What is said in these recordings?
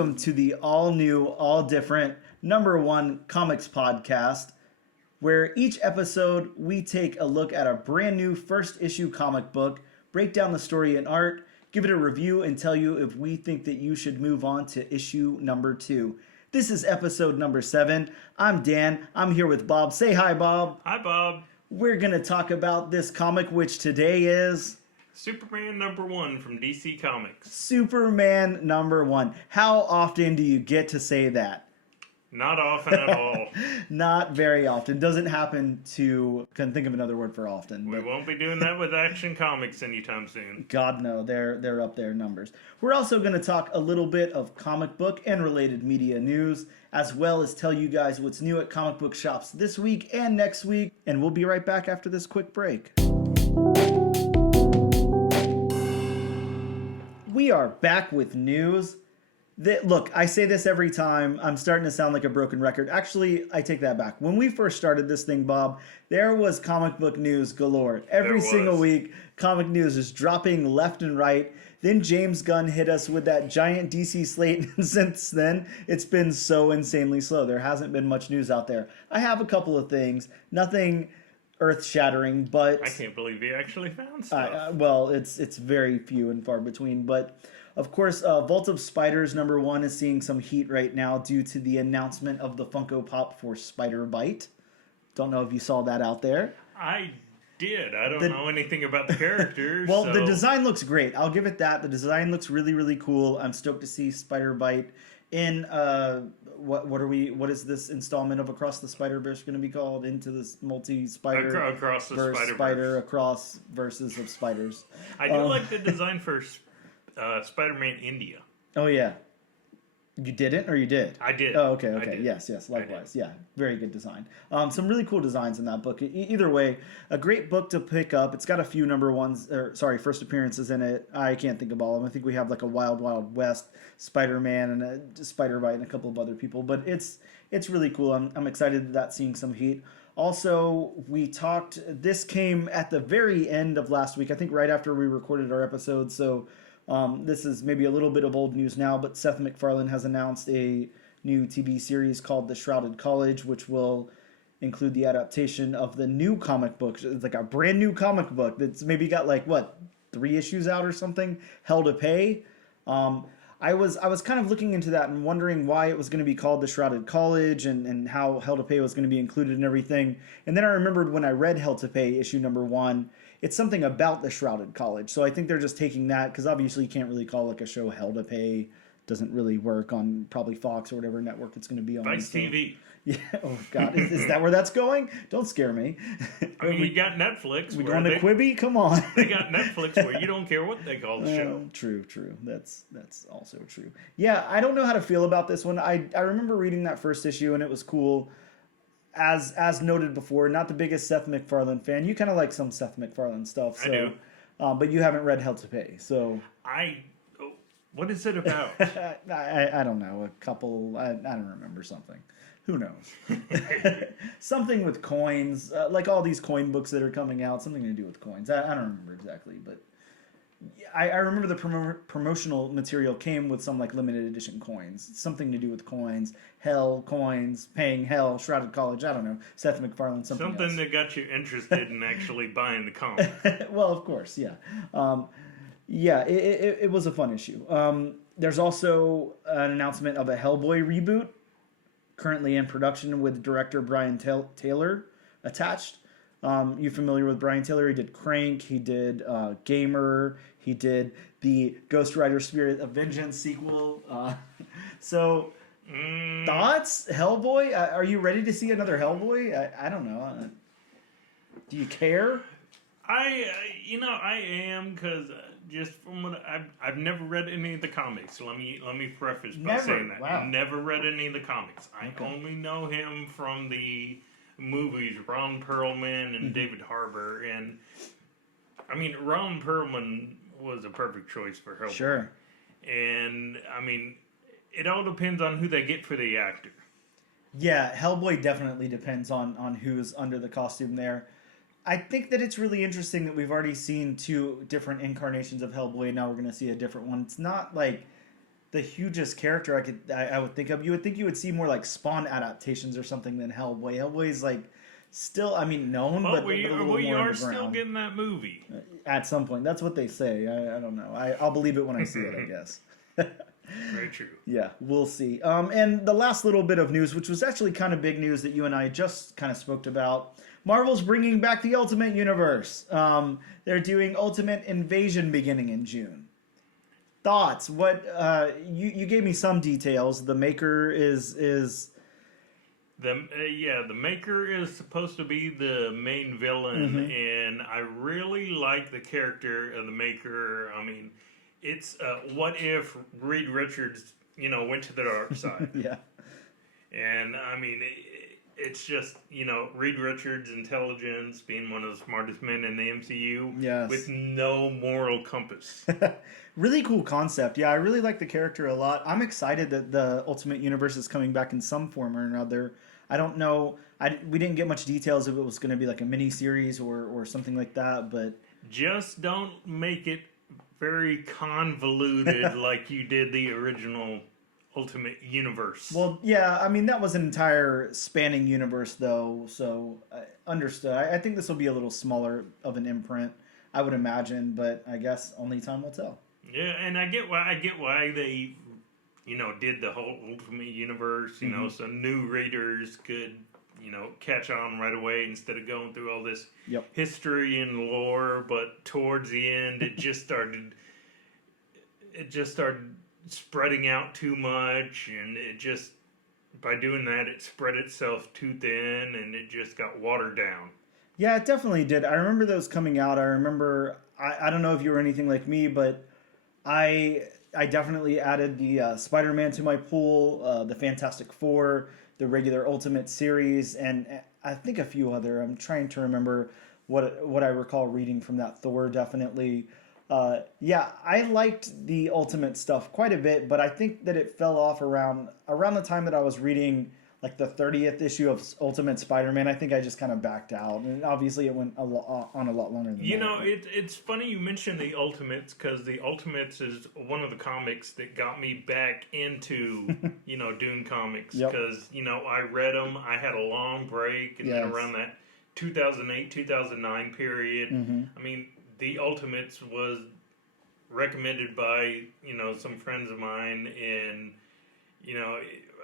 welcome to the all-new, all-different #1 comics podcast, where each episode we take a look at a brand new first-issue comic book, break down the story and art, give it a review, and tell you if we think that you should move on to issue number 2. This is episode number 7. I'm Dan. I'm here with Bob. Say hi, Bob. Hi, Bob. We're going to talk about this comic, which today is Superman #1 from DC Comics. Superman #1. How often do you get to say that? Not often at all. Not very often. Doesn't happen to... Couldn't think of another word for often. We won't be doing that with Action Comics anytime soon. God, no. They're up there in numbers. We're also going to talk a little bit of comic book and related media news, as well as tell you guys what's new at comic book shops this week and next week. And we'll be right back after this quick break. We are back with news. Look, I say this every time. I'm starting to sound like a broken record. Actually, I take that back. When we first started this thing, Bob, there was comic book news galore. Every single week, comic news is dropping left and right. Then James Gunn hit us with that giant DC slate, and since then, it's been so insanely slow. There hasn't been much news out there. I have a couple of things. Nothing earth-shattering, but... I can't believe he actually found stuff. Well, it's very few and far between, but... Of course, Vault of Spiders #1 is seeing some heat right now due to the announcement of the Funko Pop for Spider-Bite. Don't know if you saw that out there. I did. I don't know anything about the characters. Well, the design looks great. I'll give it that. The design looks really, really cool. I'm stoked to see Spider-Bite in what is this installment of Across the Spider-Verse going to be called? Into this multi-spider Across the Spider-Verse. Spider across verses of spiders. I do like the design for Spider-Man India. Oh, yeah. You didn't, or you did? I did. Oh, okay. Yes, likewise. Yeah, very good design. Some really cool designs in that book. Either way, a great book to pick up. It's got a few first appearances in it. I can't think of all of them. I think we have like a Wild Wild West Spider-Man and a Spider-Bite and a couple of other people. But it's really cool. I'm excited that that's seeing some heat. Also, this came at the very end of last week, I think right after we recorded our episode, so... this is maybe a little bit of old news now, but Seth MacFarlane has announced a new TV series called The Shrouded College, which will include the adaptation of the new comic book. It's like a brand new comic book that's maybe got 3 issues out or something. Hell to Pay. I was kind of looking into that and wondering why it was going to be called The Shrouded College and how Hell to Pay was going to be included in everything. And then I remembered when I read Hell to Pay issue #1, it's something about the Shrouded College. So I think they're just taking that, because obviously you can't really call a show Hell to Pay. Doesn't really work on probably Fox or whatever network it's going to be on. Vice TV. Yeah. Oh, God. Is that where that's going? Don't scare me. I mean, you got Netflix. We going to Quibi? Come on. They got Netflix where you don't care what they call the show. True. That's also true. Yeah, I don't know how to feel about this one. I remember reading that first issue, and it was cool. As noted before, not the biggest Seth MacFarlane fan. You kind of like some Seth MacFarlane stuff. So, I do. But you haven't read Hell to Pay, so... What is it about? I don't know. A couple... I don't remember something. Who knows? Something with coins. Like all these coin books that are coming out. Something to do with coins. I don't remember exactly, but... I remember the promotional material came with some limited edition coins. Something to do with coins. Hell, coins, paying hell, Shrouded College, I don't know. Seth MacFarlane, something else. That got you interested in actually buying the comic. Well, of course, yeah. It was a fun issue. There's also an announcement of a Hellboy reboot currently in production with director Brian Taylor attached. You familiar with Brian Taylor? He did Crank, he did Gamer, he did the Ghost Rider Spirit of Vengeance sequel. Thoughts? Hellboy? Are you ready to see another Hellboy? I don't know. Do you care? I am, because just from what I've never read any of the comics. So let me preface by saying that. Wow. I've never read any of the comics. I only know him from the movies, Ron Perlman and David Harbour, and I mean Ron Perlman was a perfect choice for Hellboy. Sure. And I mean, it all depends on who they get for the actor. Yeah, Hellboy definitely depends on who's under the costume there. I think that it's really interesting that we've already seen 2 different incarnations of Hellboy, and now we're going to see a different one. It's not the hugest character I would think of. You would think you would see more like Spawn adaptations or something than Hellboy. Hellboy's like still, I mean, known, but we a little more are underground. still getting that movie. At some point. That's what they say. I don't know. I'll believe it when I see it, I guess. Very true. Yeah, we'll see. And the last little bit of news, which was actually kind of big news that you and I just kind of spoke about, Marvel's bringing back the Ultimate Universe. They're doing Ultimate Invasion beginning in June. Thoughts? What you gave me some details. The Maker is the Maker is supposed to be the main villain, and I really like the character of the Maker. I mean, it's what if Reed Richards, went to the dark side? Yeah. And I mean, it's just Reed Richards' intelligence, being one of the smartest men in the MCU, yes, with no moral compass. Really cool concept. Yeah, I really like the character a lot. I'm excited that the Ultimate Universe is coming back in some form or another. I don't know. We didn't get much details if it was going to be like a mini-series or something like that, but... Just don't make it very convoluted like you did the original Ultimate Universe. Well, yeah, I mean, that was an entire spanning universe, though, so understood. I think this will be a little smaller of an imprint, I would imagine, but I guess only time will tell. Yeah, and I get why they, did the whole Ultimate Universe, so new readers could, catch on right away instead of going through all this history and lore. But towards the end, it just started spreading out too much, and by doing that, it spread itself too thin, and it just got watered down. Yeah, it definitely did. I remember those coming out. I remember, I don't know if you were anything like me, but I definitely added the Spider-Man to my pool, the Fantastic Four, the regular Ultimate series, and I think a few other. I'm trying to remember what I recall reading from that. Thor, definitely. Yeah, I liked the Ultimate stuff quite a bit, but I think that it fell off around the time that I was reading like the 30th issue of Ultimate Spider-Man. I think I just kind of backed out, and obviously it went on a lot longer than that. It's funny you mentioned the Ultimates, because the Ultimates is one of the comics that got me back into Dune comics, because I read them. I had a long break, and then around that 2008-2009 period, I mean, the Ultimates was recommended by some friends of mine, and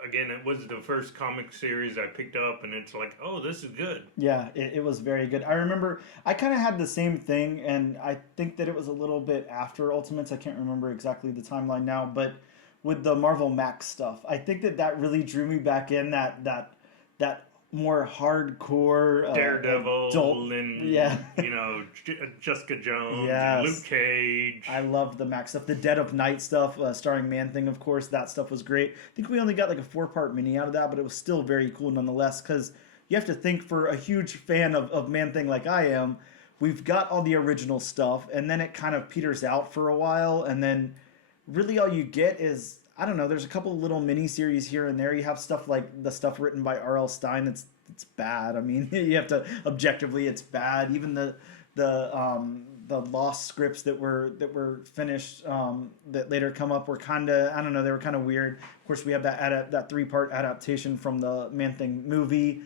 again, it was the first comic series I picked up, and it's like, oh, this is good. Yeah, it was very good. I remember I kind of had the same thing, and I think that it was a little bit after Ultimates. I can't remember exactly the timeline now, but with the Marvel Max stuff, I think that really drew me back in, that more hardcore Daredevil and Jessica Jones, and Luke Cage. I loved the Max stuff. The Dead of Night stuff, starring Man-Thing, of course. That stuff was great. I think we only got like a 4-part mini out of that, but it was still very cool nonetheless, because you have to think, for a huge fan of Man-Thing like I am, we've got all the original stuff, and then it kind of peters out for a while, and then really all you get is, I don't know, there's a couple little mini-series here and there. You have stuff like the stuff written by R.L. Stine it's bad. I mean, you have to, objectively, it's bad. Even the lost scripts that were finished that later come up were kind of, I don't know, they were kind of weird. Of course, we have that 3-part adaptation from the Man-Thing movie.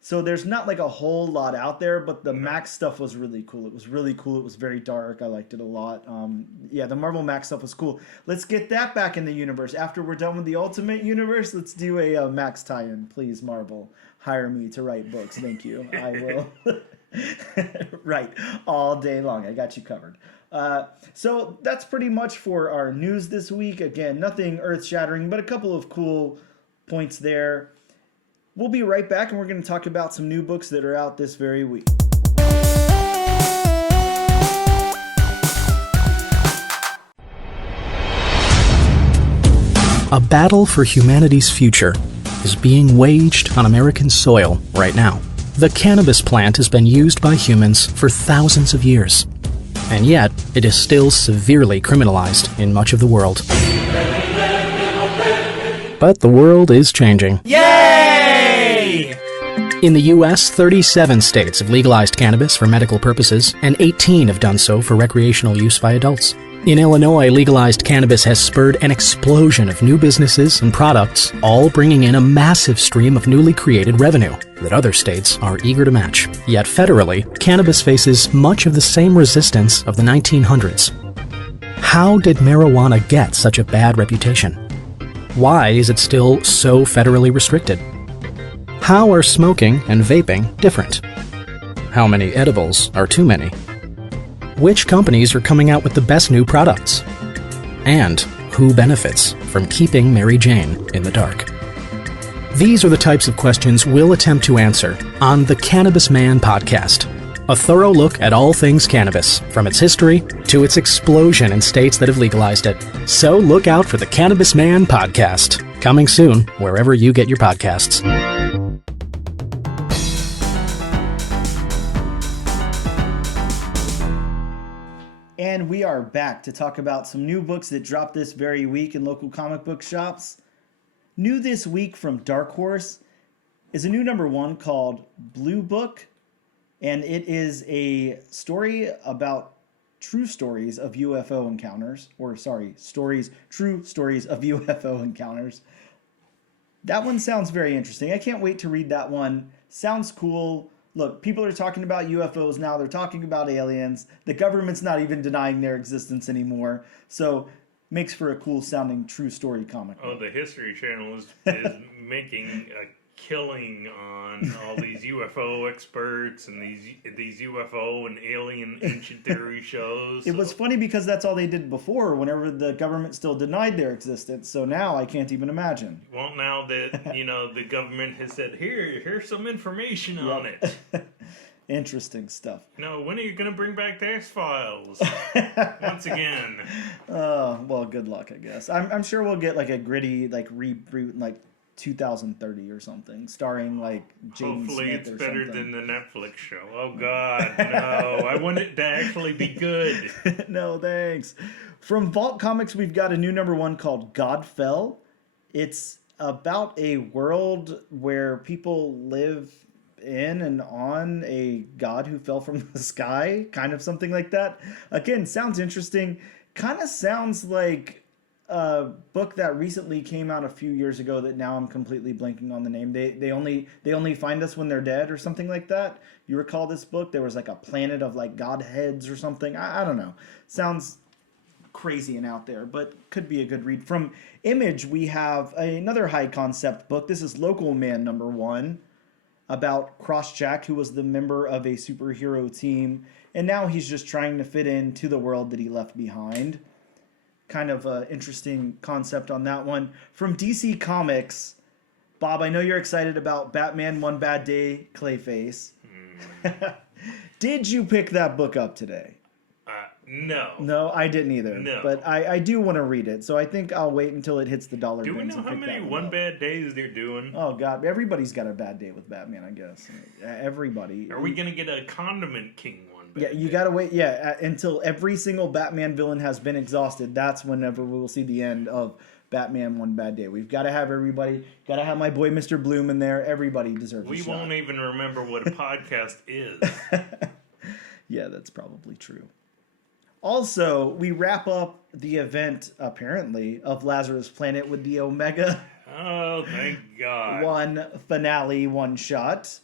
So there's not like a whole lot out there, but the Max stuff was really cool. It was really cool. It was very dark. I liked it a lot. The Marvel Max stuff was cool. Let's get that back in the universe. After we're done with the Ultimate Universe, let's do a Max tie-in. Please, Marvel, hire me to write books. Thank you. I will write all day long. I got you covered. So that's pretty much for our news this week. Again, nothing earth-shattering, but a couple of cool points there. We'll be right back, and we're going to talk about some new books that are out this very week. A battle for humanity's future is being waged on American soil right now. The cannabis plant has been used by humans for thousands of years, and yet it is still severely criminalized in much of the world. But the world is changing. Yay! In the U.S., 37 states have legalized cannabis for medical purposes, and 18 have done so for recreational use by adults. In Illinois, legalized cannabis has spurred an explosion of new businesses and products, all bringing in a massive stream of newly created revenue that other states are eager to match. Yet federally, cannabis faces much of the same resistance of the 1900s. How did marijuana get such a bad reputation? Why is it still so federally restricted? How are smoking and vaping different? How many edibles are too many? Which companies are coming out with the best new products? And who benefits from keeping Mary Jane in the dark? These are the types of questions we'll attempt to answer on the Cannabis Man podcast. A thorough look at all things cannabis, from its history to its explosion in states that have legalized it. So look out for the Cannabis Man podcast, coming soon wherever you get your podcasts. And we are back to talk about some new books that dropped this very week in local comic book shops. New this week from Dark Horse is a new number 1 called Blue Book, and it is a story about true stories of UFO encounters, true stories of UFO encounters. That one sounds very interesting. I can't wait to read that one. Sounds cool. Look, people are talking about UFOs now. They're talking about aliens. The government's not even denying their existence anymore. So, makes for a cool sounding true story comic. Oh, the History Channel is making a killing on all these UFO experts and these UFO and alien ancient theory shows. It was funny because that's all they did before, whenever the government still denied their existence. So now I can't even imagine. Well, now that the government has said, here's some information on it. Interesting stuff. When are you going to bring back the X-Files? Once again. Well, good luck, I guess. I'm sure we'll get like a gritty reboot like 2030 or something, starring like Jaden Hopefully Smith it's or better something. than the Netflix show. Oh God, no! I want it to actually be good. No thanks. From Vault Comics, we've got a new number 1 called God Fell. It's about a world where people live in and on a god who fell from the sky, kind of something like that. Again, sounds interesting. Kind of sounds like a book that recently came out a few years ago that now I'm completely blanking on the name. They only find us when they're dead or something like that. You recall this book? There was like a planet of like godheads or something. I don't know. Sounds crazy and out there, but could be a good read. From Image, we have another high concept book. This is Local Man number 1, about Crossjack, who was the member of a superhero team, and now he's just trying to fit into the world that he left behind. Kind of an interesting concept on that one. From DC Comics, Bob, I know you're excited about Batman One Bad Day Clayface. Did you pick that book up today? No. No, I didn't either. No. But I do want to read it, so I think I'll wait until it hits the dollar Do we bins know and how pick many that one up. bad days they're doing? Oh, God. Everybody's got a bad day with Batman, I guess. Everybody. Are we going to get a Condiment King one? Yeah, you got to wait, until every single Batman villain has been exhausted. That's whenever we will see the end of Batman One Bad Day. We've got to have everybody. Got to have my boy Mr. Bloom in there. Everybody deserves a shot. We won't even remember what a podcast is. Yeah, that's probably true. Also, we wrap up the event, apparently, of Lazarus Planet with the Omega Oh, thank God. 1 finale one-shot.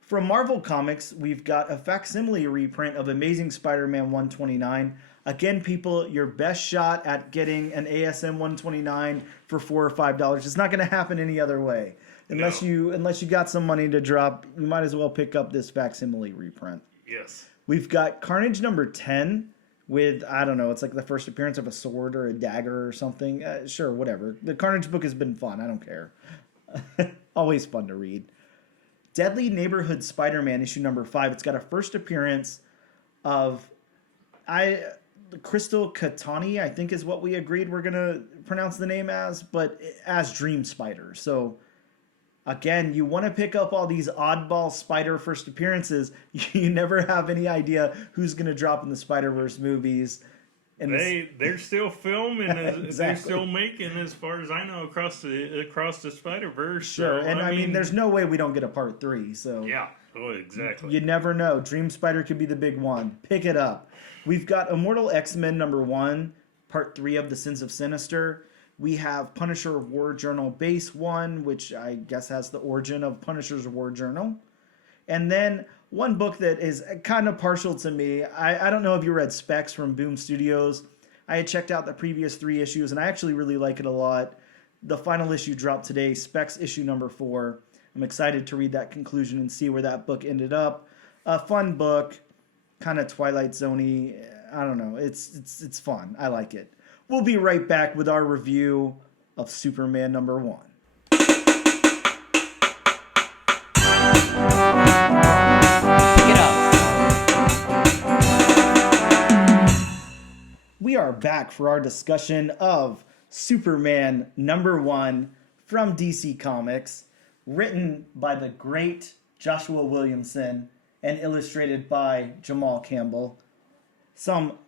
From Marvel Comics, we've got a facsimile reprint of Amazing Spider-Man 129. Again, people, your best shot at getting an ASM 129 for $4 or $5. It's not going to happen any other way. Unless you got some money to drop, you might as well pick up this facsimile reprint. Yes. We've got Carnage number 10 with, I don't know, it's like the first appearance of a sword or a dagger or something. Sure, whatever. The Carnage book has been fun. I don't care. Always fun to read. Deadly Neighborhood Spider-Man issue number 5. It's got a first appearance of Crystal Katani, I think is what we agreed we're going to pronounce the name as, but as Dream Spider. So again, you want to pick up all these oddball Spider first appearances. You never have any idea who's going to drop in the Spider-Verse movies. And they're still filming, they're Exactly. still making, as far as I know, across the Spider-Verse. Sure, So, and I mean, there's no way we don't get a part 3. So yeah, oh, exactly. you never know. Dream Spider could be the big one. Pick it up. We've got Immortal X-Men #1, part 3 of the Sins of Sinister. We have Punisher War Journal Base 1, which I guess has the origin of Punisher's War Journal. And then one book that is kind of partial to me. I don't know if you read Specs from Boom Studios. I had checked out the previous 3 issues, and I actually really like it a lot. The final issue dropped today, Specs issue #4. I'm excited to read that conclusion and see where that book ended up. A fun book, kind of Twilight Zone-y. I don't know. It's fun. I like it. We'll be right back with our review of Superman #1. We are back for our discussion of Superman #1 from DC Comics, written by the great Joshua Williamson and illustrated by Jamal Campbell. Some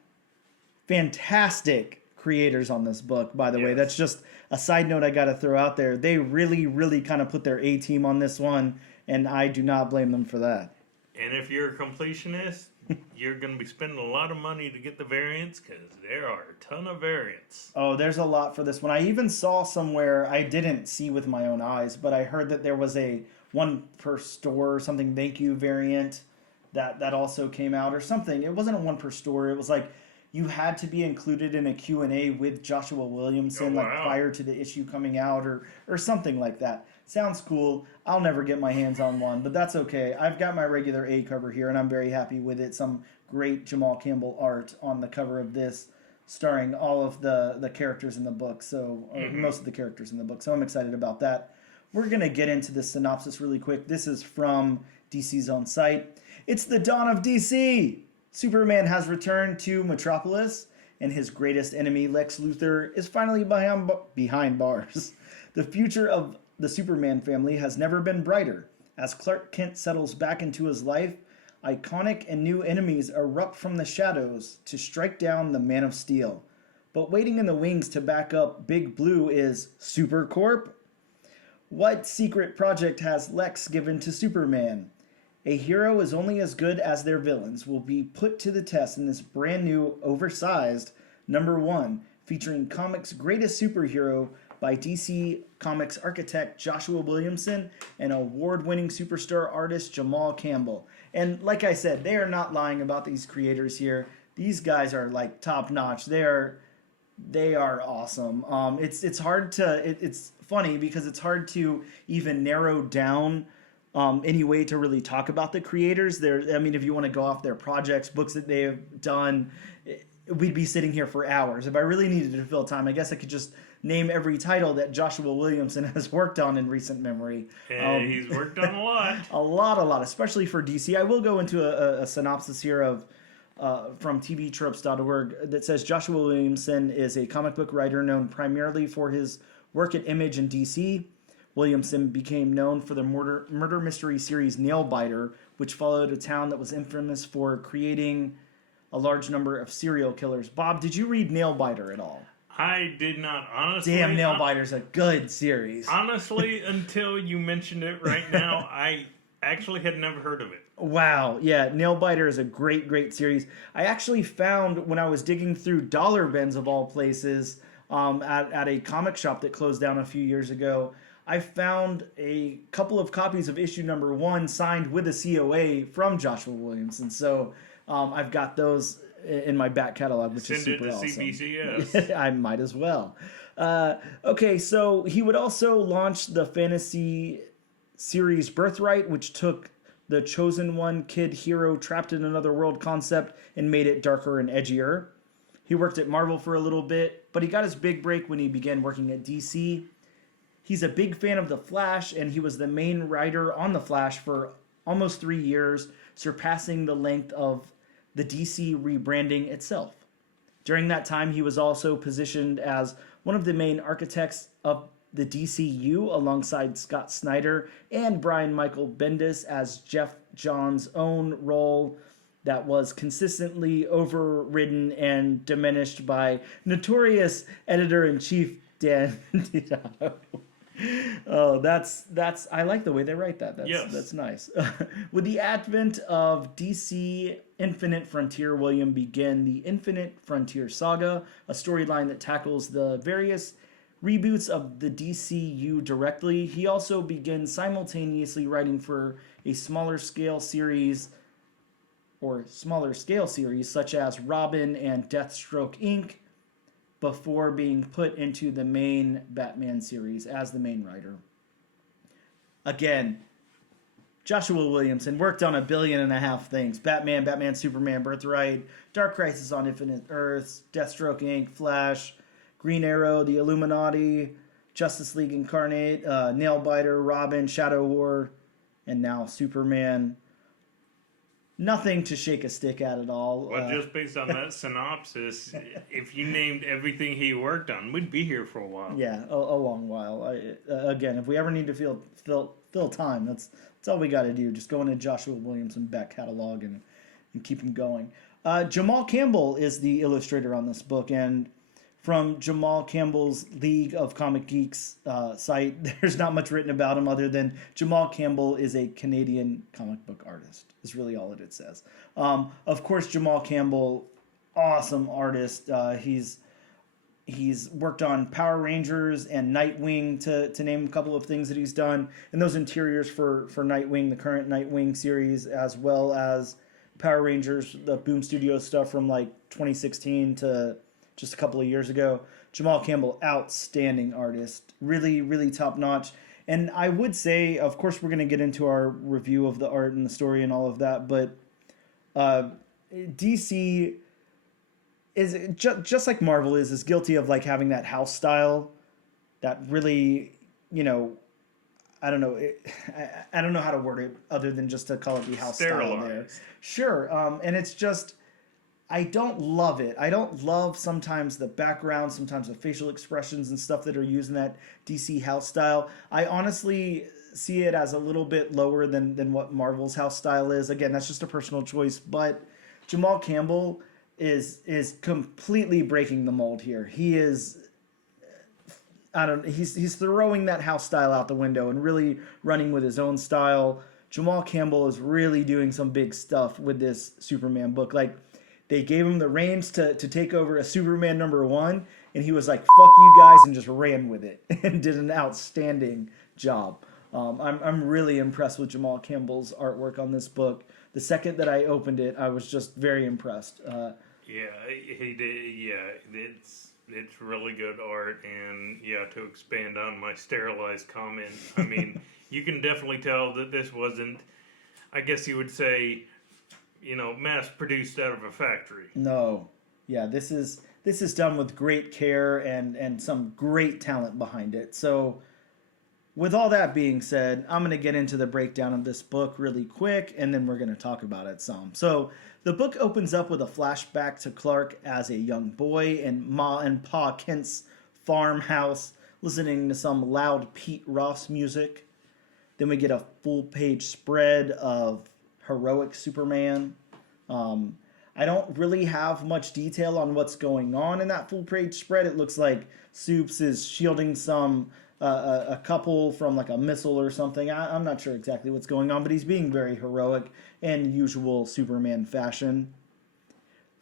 fantastic creators on this book, by the way. That's just a side note I got to throw out there. They really, really kind of put their A-team on this one, and I do not blame them for that. And if you're a completionist, you're going to be spending a lot of money to get the variants, because there are a ton of variants. Oh, there's a lot for this one. I even saw somewhere, I didn't see with my own eyes, but I heard that there was a one per store or something, thank you variant that also came out or something. It wasn't a one per store. It was like you had to be included in a Q&A with Joshua Williamson like prior to the issue coming out or something like that. Sounds cool. I'll never get my hands on one, but that's okay. I've got my regular A cover here, and I'm very happy with it. Some great Jamal Campbell art on the cover of this, starring all of the characters in the book, or most of the characters in the book. So I'm excited about that. We're going to get into the synopsis really quick. This is from DC's own site. It's the dawn of DC! Superman has returned to Metropolis, and his greatest enemy, Lex Luthor, is finally behind bars. The future of the Superman family has never been brighter. As Clark Kent settles back into his life, iconic and new enemies erupt from the shadows to strike down the Man of Steel. But waiting in the wings to back up Big Blue is Supercorp? What secret project has Lex given to Superman? A hero is only as good as their villains will be put to the test in this brand new, oversized #1, featuring comics' greatest superhero by DC Comics architect Joshua Williamson and award-winning superstar artist Jamal Campbell. And like I said, they are not lying about these creators here. These guys are like top-notch. They are awesome. It's hard to it's funny because it's hard to even narrow down any way to really talk about the creators. I mean, if you want to go off their projects, books that they have done, we'd be sitting here for hours. If I really needed to fill time, I guess I could just name every title that Joshua Williamson has worked on in recent memory. He's worked on a lot. A lot, especially for DC. I will go into a synopsis here of from tvtropes.org that says Joshua Williamson is a comic book writer known primarily for his work at Image and DC. Williamson became known for the murder mystery series Nailbiter, which followed a town that was infamous for creating a large number of serial killers. Bob, did you read Nailbiter at all? I did not, honestly. Damn, Nailbiter's a good series. Honestly, until you mentioned it right now, I actually had never heard of it. Wow, yeah, Nailbiter is a great series. I actually found, when I was digging through dollar bins of all places, at a comic shop that closed down a few years ago, I found a couple of copies of issue #1 signed with a COA from Joshua Williamson. So I've got those in my back catalog, which is super awesome. Send it to CBCS. I might as well. Okay, so he would also launch the fantasy series Birthright, which took the Chosen One kid hero trapped in another world concept and made it darker and edgier. He worked at Marvel for a little bit, but he got his big break when he began working at DC. He's a big fan of The Flash, and he was the main writer on The Flash for almost 3 years, surpassing the length of the DC rebranding itself. During that time, he was also positioned as one of the main architects of the DCU alongside Scott Snyder and Brian Michael Bendis as Jeff Johns' own role that was consistently overridden and diminished by notorious editor-in-chief Dan Didano. Oh, that's I like the way they write that. That's nice. With the advent of DC Infinite Frontier, William began the Infinite Frontier saga, a storyline that tackles the various reboots of the DCU directly. He also began simultaneously writing for a smaller scale series such as Robin and Deathstroke Inc., before being put into the main Batman series as the main writer. Again, Joshua Williamson worked on 1.5 billion things. Batman, Superman, Birthright, Dark Crisis on Infinite Earths, Deathstroke Inc., Flash, Green Arrow, The Illuminati, Justice League Incarnate, Nailbiter, Robin, Shadow War, and now Superman. Nothing to shake a stick at all. Well, just based on that synopsis, if you named everything he worked on, we'd be here for a while. Yeah, a long while. Again, if we ever need to fill time, that's all we got to do. Just go into Joshua Williamson back catalog and keep him going. Jamal Campbell is the illustrator on this book, and from Jamal Campbell's League of Comic Geeks site, there's not much written about him other than Jamal Campbell is a Canadian comic book artist. Is really all it says. Of course, Jamal Campbell, awesome artist. He's worked on Power Rangers and Nightwing, to name a couple of things that he's done. And those interiors for Nightwing, the current Nightwing series, as well as Power Rangers, the Boom Studios stuff from like 2016 to just a couple of years ago. Jamal Campbell, outstanding artist. Really, really top notch. And I would say, of course, we're going to get into our review of the art and the story and all of that, but DC is, just like Marvel is guilty of like having that house style that really, I don't know. I don't know how to word it other than just to call it the house style there. Sure. And it's just, I don't love it. I don't love sometimes the background, sometimes the facial expressions and stuff that are used in that DC house style. I honestly see it as a little bit lower than what Marvel's house style is. Again, that's just a personal choice, but Jamal Campbell is completely breaking the mold here. He is, he's throwing that house style out the window and really running with his own style. Jamal Campbell is really doing some big stuff with this Superman book. Like, they gave him the reins to take over a Superman #1, and he was like, "Fuck you guys," and just ran with it and did an outstanding job. I'm really impressed with Jamal Campbell's artwork on this book. The second that I opened it, I was just very impressed. Yeah, he did. Yeah, it's really good art, and yeah, to expand on my sterilized comment, I mean, you can definitely tell that this wasn't, I guess you would say, mass-produced out of a factory. No. Yeah, this is done with great care and some great talent behind it. So, with all that being said, I'm going to get into the breakdown of this book really quick, and then we're going to talk about it some. So, the book opens up with a flashback to Clark as a young boy in Ma and Pa Kent's farmhouse, listening to some loud Pete Ross music. Then we get a full-page spread of heroic Superman. I don't really have much detail on what's going on in that full-page spread. It looks like Supes is shielding a couple from like a missile or something. I'm not sure exactly what's going on, but he's being very heroic in usual Superman fashion.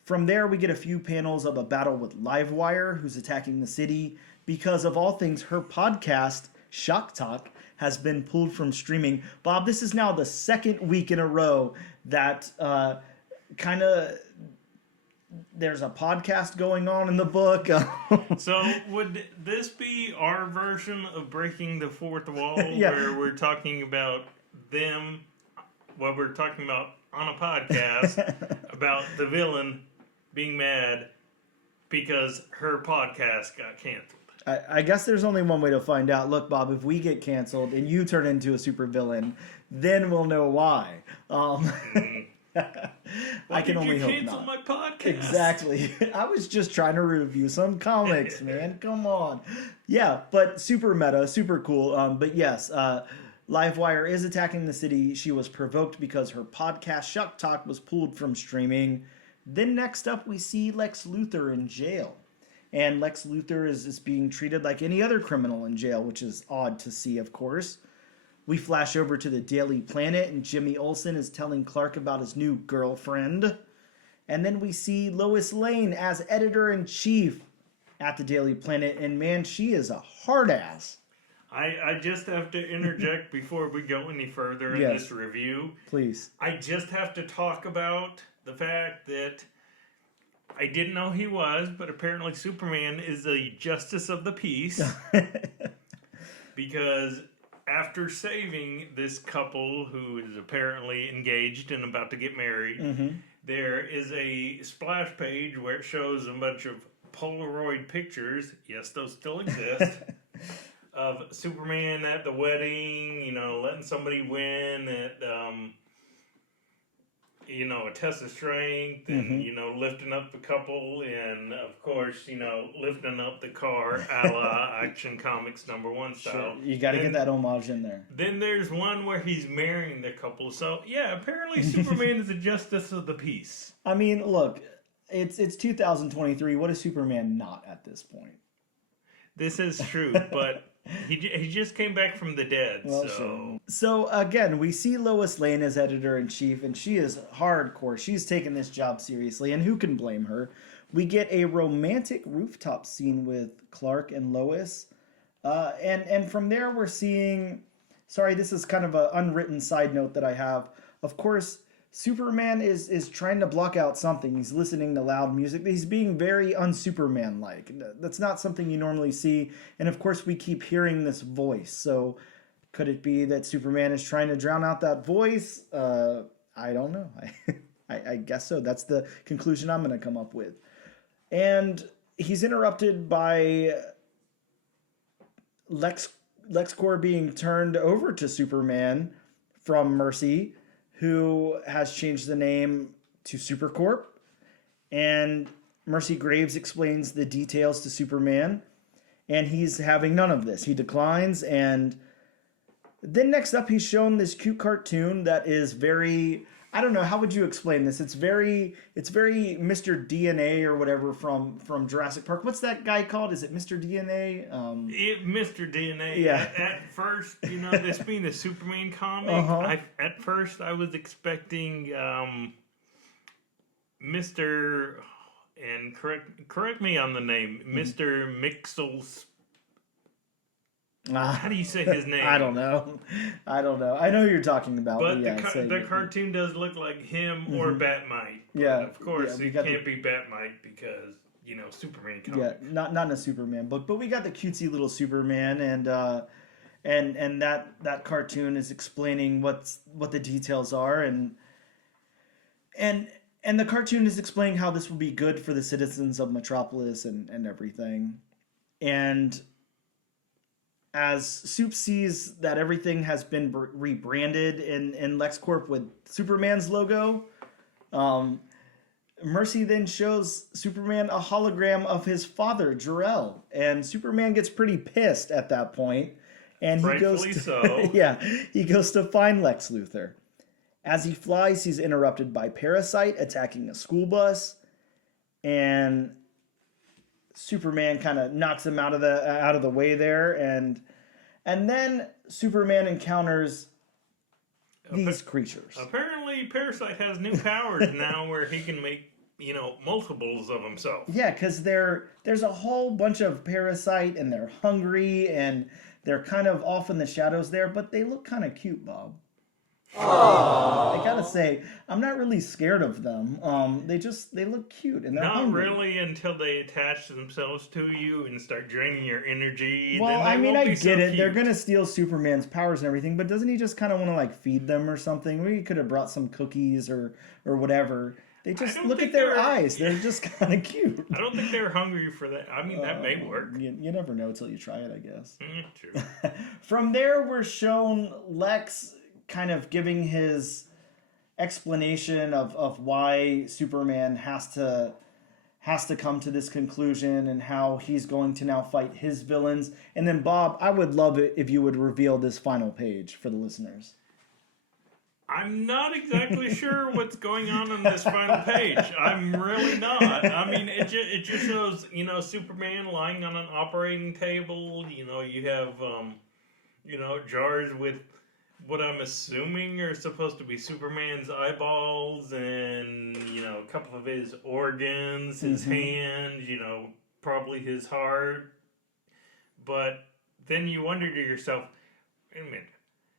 From there, we get a few panels of a battle with Livewire, who's attacking the city because, of all things, her podcast, Shock Talk, has been pulled from streaming. Bob, this is now the second week in a row that there's a podcast going on in the book. So would this be our version of breaking the fourth wall, Yeah. where we're talking about them, what we're talking about on a podcast, about the villain being mad because her podcast got canceled? I guess there's only one way to find out. Look, Bob, if we get canceled and you turn into a supervillain, then we'll know why. I can only hope not. My podcast? Exactly. I was just trying to review some comics, man. Come on. Yeah, but super meta, super cool. But yes, Livewire is attacking the city. She was provoked because her podcast Shuck Talk was pulled from streaming. Then next up, we see Lex Luthor in jail. And Lex Luthor is being treated like any other criminal in jail, which is odd to see, of course. We flash over to the Daily Planet, and Jimmy Olsen is telling Clark about his new girlfriend. And then we see Lois Lane as editor-in-chief at the Daily Planet, and man, she is a hard ass. I just have to interject before we go any further in this review. Please. I just have to talk about the fact that I didn't know he was, but apparently Superman is a justice of the peace. Because after saving this couple who is apparently engaged and about to get married, there is a splash page where it shows a bunch of Polaroid pictures, yes, those still exist, of Superman at the wedding, you know, letting somebody win at, you know, a test of strength, and, you know, lifting up the couple, and, of course, you know, lifting up the car, a la Action Comics #1 style. Sure. You got to get that homage in there. Then there's one where he's marrying the couple, so, yeah, apparently Superman is a justice of the peace. I mean, look, it's 2023. What is Superman not at this point? This is true, but he just came back from the dead, Well, so... sure. So, again, we see Lois Lane as editor-in-chief, and she is hardcore. She's taking this job seriously, and who can blame her? We get a romantic rooftop scene with Clark and Lois, and from there we're seeing... Sorry, this is kind of an unwritten side note that I have. Of course, Superman is trying to block out something. He's listening to loud music. He's being very un-Superman-like. That's not something you normally see. And of course, we keep hearing this voice. So could it be that Superman is trying to drown out that voice? I don't know. I guess so. That's the conclusion I'm going to come up with. And he's interrupted by LexCorp being turned over to Superman from Mercy, who has changed the name to Supercorp. And Mercy Graves explains the details to Superman, and he's having none of this. He declines, and then next up he's shown this cute cartoon that is very... I don't know, how would you explain this? It's very Mr. DNA or whatever from Jurassic Park. What's that guy called? Is it Mr. DNA? Mr. DNA. Yeah. At first, you know, this being a Superman comic, at first I was expecting Mr. and correct me on the name, Mr. Mixel's. How do you say his name? I don't know. I know who you're talking about. But yeah, the cartoon does look like him or Batmite. Yeah. Of course, it can't be Batmite because, you know, Superman comic. Yeah, not in a Superman book. But we got the cutesy little Superman, and that cartoon is explaining what the details are, and the cartoon is explaining how this will be good for the citizens of Metropolis and everything. And as Soup sees that everything has been rebranded in LexCorp with Superman's logo, Mercy then shows Superman a hologram of his father, Jor-El, and Superman gets pretty pissed at that point, and he goes to find Lex Luthor. As he flies, he's interrupted by Parasite attacking a school bus, and Superman kind of knocks him out of the way there, and then Superman encounters these creatures. Apparently, Parasite has new powers now, where he can make, you know, multiples of himself. Yeah, because there's a whole bunch of Parasite, and they're hungry, and they're kind of off in the shadows there, but they look kind of cute, Bob. I gotta say, I'm not really scared of them. They look cute, and they're not hungry. really until they attach themselves to you and start draining your energy. Well, then I mean, I get it. Cute. They're gonna steal Superman's powers and everything, but doesn't he just kind of want to like feed them or something? We could have brought some cookies or whatever. They just look at their eyes. They're just kind of cute. I don't think they're hungry for that. I mean, that may work. You never know till you try it, I guess. True. From there, we're shown Lex kind of giving his explanation of why Superman has to has to come to this conclusion and how he's going to now fight his villains. And then, Bob, I would love it if you would reveal this final page for the listeners. I'm not exactly sure what's going on in this final page. I'm really not. I mean, it just shows, Superman lying on an operating table. You have, jars with what I'm assuming are supposed to be Superman's eyeballs and, a couple of his organs, his hands, probably his heart. But then you wonder to yourself, wait a minute.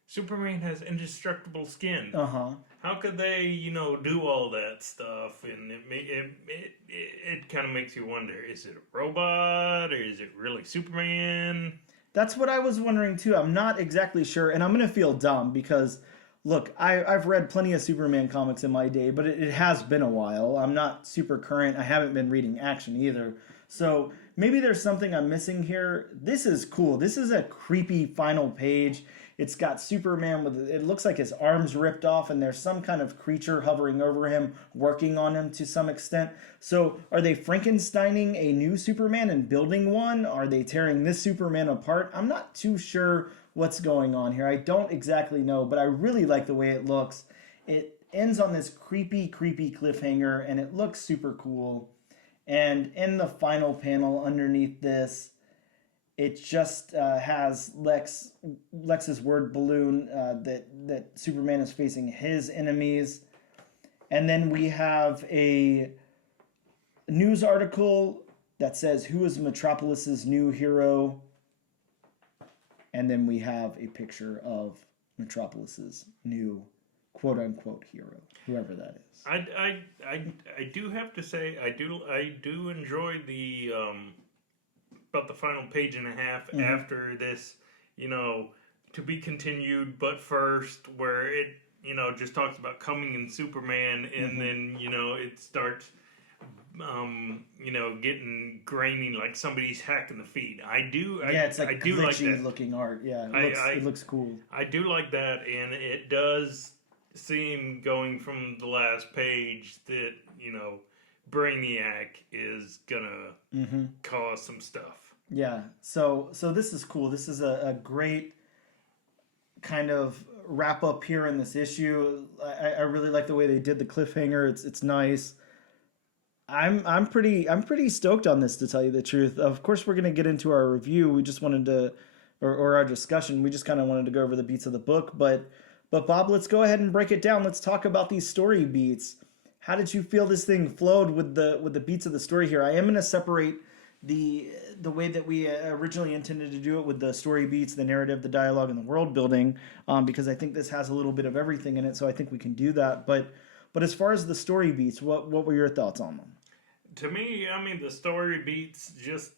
Superman has indestructible skin. How could they, do all that stuff? And it kind of makes you wonder: is it a robot or is it really Superman? That's what I was wondering too. I'm not exactly sure, and I'm gonna feel dumb because, look, I've read plenty of Superman comics in my day, but it has been a while. I'm not super current. I haven't been reading action either, so maybe there's something I'm missing here. This is cool. This is a creepy final page. It's got Superman with, it looks like his arms ripped off, and there's some kind of creature hovering over him, working on him to some extent. So are they Frankensteining a new Superman and building one? Are they tearing this Superman apart? I'm not too sure what's going on here. I don't exactly know, but I really like the way it looks. It ends on this creepy cliffhanger, and it looks super cool. And in the final panel underneath this, it just has Lex's word balloon that Superman is facing his enemies. And then we have a news article that says, "Who is Metropolis's new hero?" And then we have a picture of Metropolis's new quote-unquote hero, whoever that is. I do have to say, I do enjoy the... about the final page and a half after this, to be continued, but first, where it, just talks about coming in Superman, and then, it starts, getting grainy, like somebody's hacking the feed. It's like I do like that. Looking art. Yeah, it looks cool. I do like that, and it does seem, going from the last page, that, Brainiac is gonna cause some stuff. Yeah, so this is cool. This is a great kind of wrap up here in this issue. I really like the way they did the cliffhanger. It's nice. I'm pretty stoked on this, to tell you the truth. Of course, we're gonna get into our review. We just wanted to, or our discussion. We just kind of wanted to go over the beats of the book. But Bob, let's go ahead and break it down. Let's talk about these story beats. How did you feel this thing flowed with the beats of the story here? I am gonna separate the way that we originally intended to do it, with the story beats, the narrative, the dialogue, and the world building, because I think this has a little bit of everything in it, so I think we can do that. But as far as the story beats, what were your thoughts on them? To me, the story beats just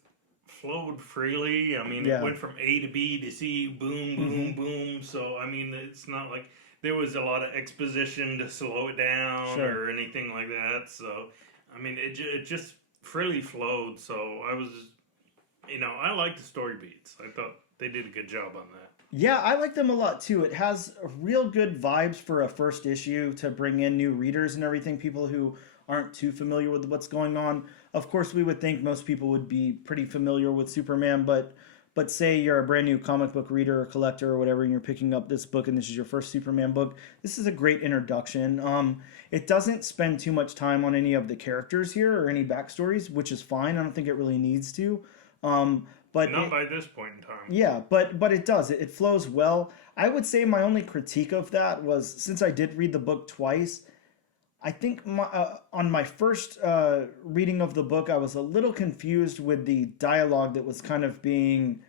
flowed freely. It went from A to B to C, boom, boom, boom. So, it's not like there was a lot of exposition to slow it down or anything like that. So, it just freely flowed. So I was, I like the story beats. I thought they did a good job on that. Yeah, I like them a lot too. It has real good vibes for a first issue to bring in new readers and everything, people who aren't too familiar with what's going on. Of course, we would think most people would be pretty familiar with Superman, but say you're a brand new comic book reader or collector or whatever, and you're picking up this book and this is your first Superman book, this is a great introduction. It doesn't spend too much time on any of the characters here or any backstories, which is fine. I don't think it really needs to. But not by this point in time. Yeah, but it does. It flows well. I would say my only critique of that was, since I did read the book twice, I think on my first reading of the book, I was a little confused with the dialogue that was kind of being,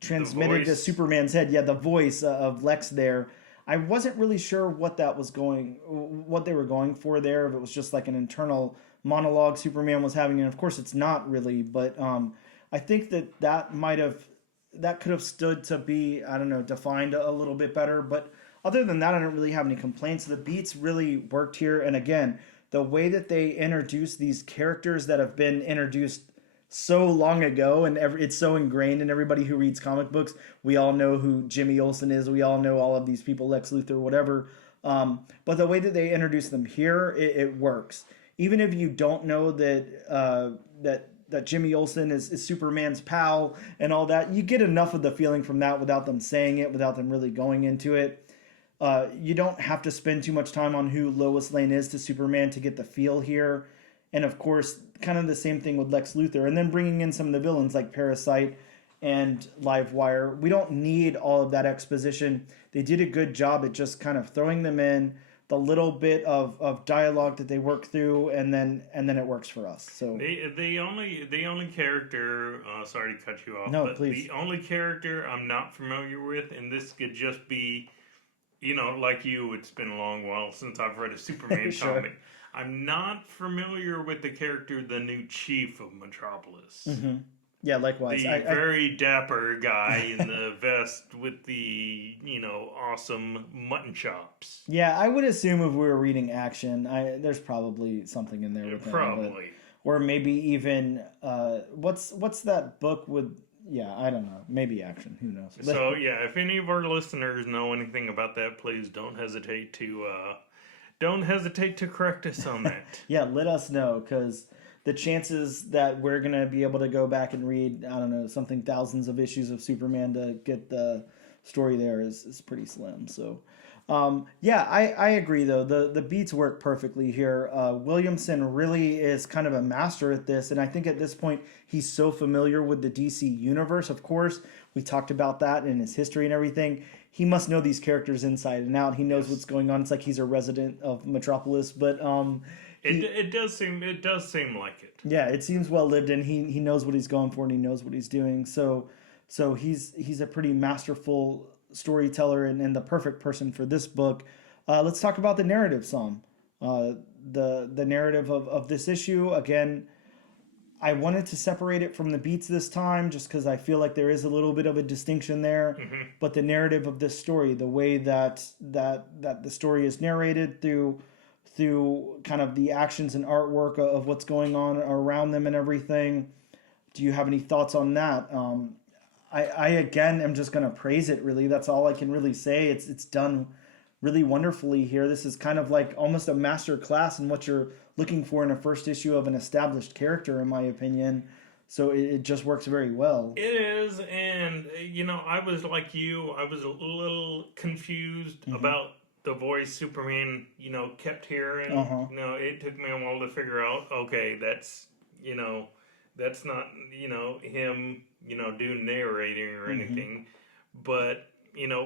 transmitted to Superman's head. Yeah, the voice of Lex there. I wasn't really sure what they were going for there. If it was just like an internal monologue Superman was having, and of course it's not really. But I think that could have stood to be, defined a little bit better. But other than that, I don't really have any complaints. The beats really worked here. And again, the way that they introduce these characters that have been introduced so long ago, and it's so ingrained in everybody who reads comic books. We all know who Jimmy Olsen is. We all know all of these people, Lex Luthor, whatever. But the way that they introduce them here, it works. even if you don't know that Jimmy Olsen is Superman's pal and all that, you get enough of the feeling from that without them saying it, without them really going into it. You don't have to spend too much time on who Lois Lane is to Superman to get the feel here. And of course, kind of the same thing with Lex Luthor. And then bringing in some of the villains like Parasite and Livewire. We don't need all of that exposition. They did a good job at just kind of throwing them in, the little bit of dialogue that they work through, and then it works for us. So the only character, sorry to cut you off, no, but please. the only character I'm not familiar with, and this could just be, like you, it's been a long while since I've read a Superman Sure. comic. I'm not familiar with the character, the new chief of Metropolis. Mm-hmm. Yeah, likewise. The very dapper guy in the vest with the, awesome mutton chops. Yeah, I would assume if we were reading action, there's probably something in there with him. Probably. Or maybe even, what's that book with, yeah, I don't know. Maybe action. Who knows? So, yeah, if any of our listeners know anything about that, please don't hesitate to correct us on that. Yeah, let us know, because the chances that we're going to be able to go back and read, I don't know, something thousands of issues of Superman to get the story there is pretty slim. So, I agree, though. The beats work perfectly here. Williamson really is kind of a master at this, and I think at this point he's so familiar with the DC universe. Of course, we talked about that in his history and everything. He must know these characters inside and out. He knows what's going on. It's like he's a resident of Metropolis, but it does seem like it. Yeah, it seems well lived, and he knows what he's going for, and he knows what he's doing. So he's a pretty masterful storyteller and the perfect person for this book. Let's talk about the narrative some. The narrative of this issue. Again, I wanted to separate it from the beats this time just because I feel like there is a little bit of a distinction there. Mm-hmm. But the narrative of this story, the way that the story is narrated through kind of the actions and artwork of what's going on around them and everything. Do you have any thoughts on that? I again am just going to praise it, really. That's all I can really say. It's done really wonderfully here. This is kind of like almost a master class in what you're looking for in a first issue of an established character, in my opinion. So it just works very well. It is, and I was like you. I was a little confused about the voice Superman, kept hearing. It took me a while to figure out, okay, that's not, him, doing narrating or anything. But,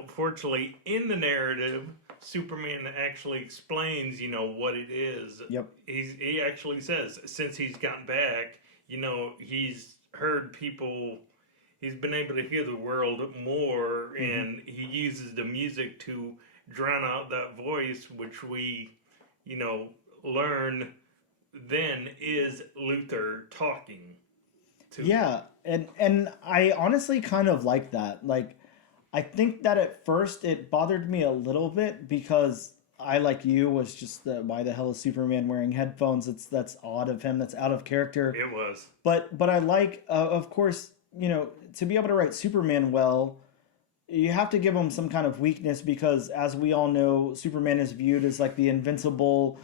fortunately, in the narrative, Superman actually explains, what it is. Yep. He actually says, since he's gotten back, he's heard people, he's been able to hear the world more, and he uses the music to drown out that voice, which we, learn then is Luthor talking to. Yeah, and I honestly kind of like that. Like, I think that at first it bothered me a little bit because I, like you, was just why the hell is Superman wearing headphones? That's odd of him. That's out of character. It was. But I like, of course, to be able to write Superman well, you have to give him some kind of weakness because, as we all know, Superman is viewed as like the invincible.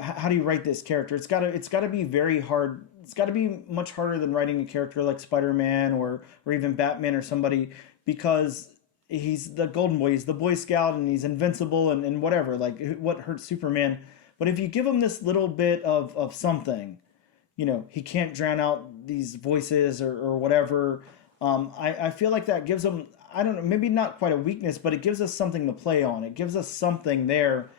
How do you write this character? It's got to be very hard. It's got to be much harder than writing a character like Spider-Man or even Batman or somebody, because he's the golden boy, he's the Boy Scout, and he's invincible and whatever. Like, what hurts Superman? But if you give him this little bit of something, he can't drown out these voices or whatever. I feel like that gives him, I don't know, maybe not quite a weakness, but it gives us something to play on. It gives us something there.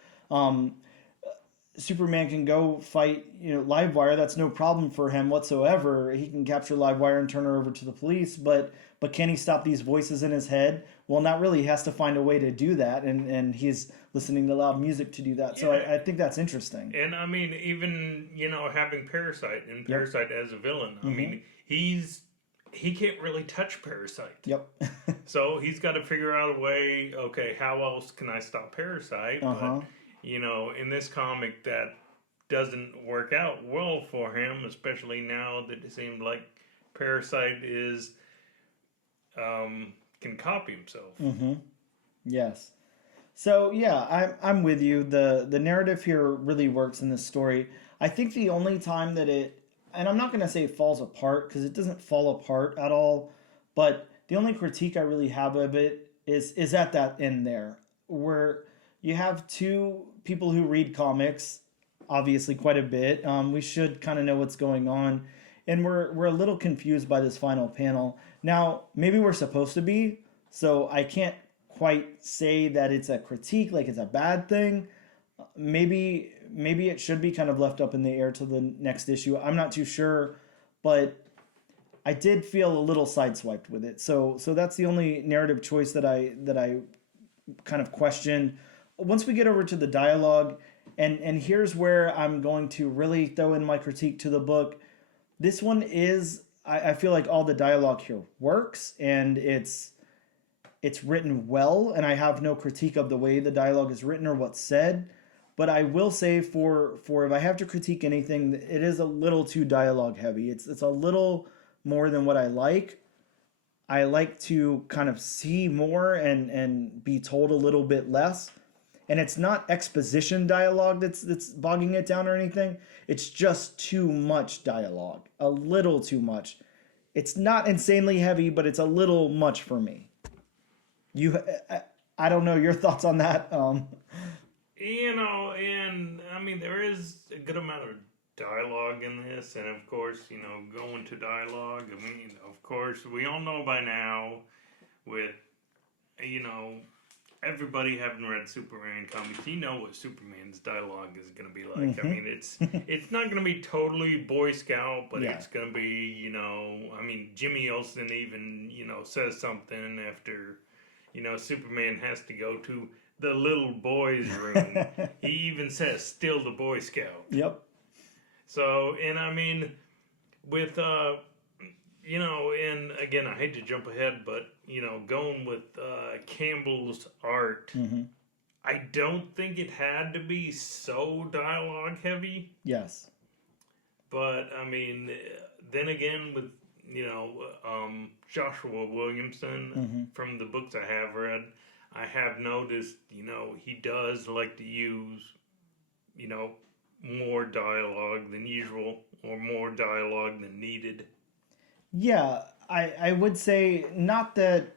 Superman can go fight, Livewire. That's no problem for him whatsoever. He can capture Livewire and turn her over to the police. But can he stop these voices in his head? Well, not really. He has to find a way to do that, and he's listening to loud music to do that. So I think that's interesting. And I mean, even having Parasite and Parasite as a villain. I mean, he can't really touch Parasite. Yep. So he's got to figure out a way. Okay, how else can I stop Parasite? But, in this comic, that doesn't work out well for him, especially now that it seems like Parasite is can copy himself. Yes. So yeah, I'm with you. The narrative here really works in this story. I think the only time that and I'm not going to say it falls apart because it doesn't fall apart at all, but the only critique I really have of it is at that end there, where you have two people who read comics, obviously quite a bit. We should kind of know what's going on, and we're a little confused by this final panel. Now, maybe we're supposed to be, so I can't quite say that it's a critique, like it's a bad thing. Maybe it should be kind of left up in the air till the next issue. I'm not too sure, but I did feel a little sideswiped with it. So that's the only narrative choice that I kind of questioned. Once we get over to the dialogue, and here's where I'm going to really throw in my critique to the book. This one is, I feel like all the dialogue here works, and it's written well, and I have no critique of the way the dialogue is written or what's said. But I will say for if I have to critique anything, it is a little too dialogue heavy. It's a little more than what I like. I like to kind of see more and be told a little bit less. And it's not exposition dialogue that's bogging it down or anything. It's just too much dialogue, a little too much. It's not insanely heavy, but it's a little much for me. I don't know your thoughts on that. And I mean, there is a good amount of dialogue in this, and of course, going to dialogue. I mean, of course, we all know by now, with everybody having read Superman comics, you know what Superman's dialogue is going to be like. Mm-hmm. I mean, it's not going to be totally Boy Scout, but yeah. It's going to be, I mean, Jimmy Olsen even, says something after, Superman has to go to the little boy's room. He even says, "Still the Boy Scout." Yep. So, and I mean, with, and again, I hate to jump ahead, but, going with Campbell's art, Mm-hmm. I don't think it had to be so dialogue heavy. Yes. But, I mean, then again, with, Joshua Williamson, Mm-hmm. from the books I have read, I have noticed, he does like to use, more dialogue than usual or more dialogue than needed. Yeah, I would say not that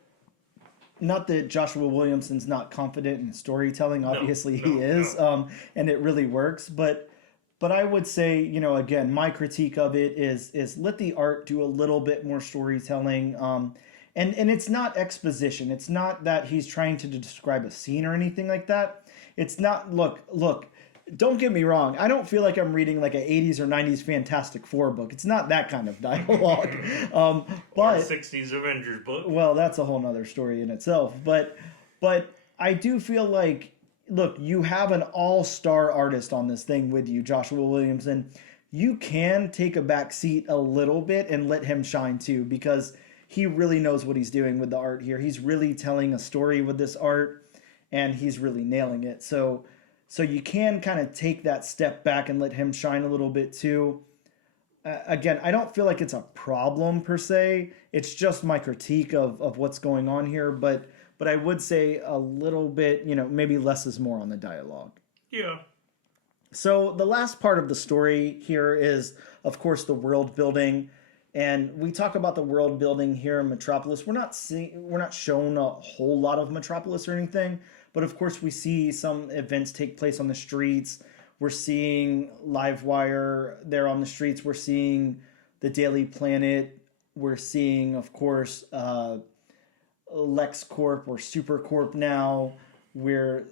Joshua Williamson's not confident in storytelling. Obviously, he is, and it really works. But I would say, again, my critique of it is let the art do a little bit more storytelling. And it's not exposition. It's not that he's trying to describe a scene or anything like that. It's not, look, don't get me wrong. I don't feel like I'm reading like an 80s or 90s Fantastic Four book. It's not that kind of dialogue. Or but a 60s Avengers book. Well, that's a whole nother story in itself. But I do feel like, look, you have an all-star artist on this thing with you, Joshua Williamson. You can take a back seat a little bit and let him shine too, because he really knows what he's doing with the art here. He's really telling a story with this art, and he's really nailing it. So you can kind of take that step back and let him shine a little bit too. Again, I don't feel like it's a problem per se. It's just my critique of what's going on here. But I would say a little bit, maybe less is more on the dialogue. Yeah. So the last part of the story here is, of course, the world building. And we talk about the world building here in Metropolis. We're not shown a whole lot of Metropolis or anything, but of course we see some events take place on the streets. We're seeing Livewire there on the streets. We're seeing the Daily Planet. We're seeing, of course, LexCorp or SuperCorp now. We're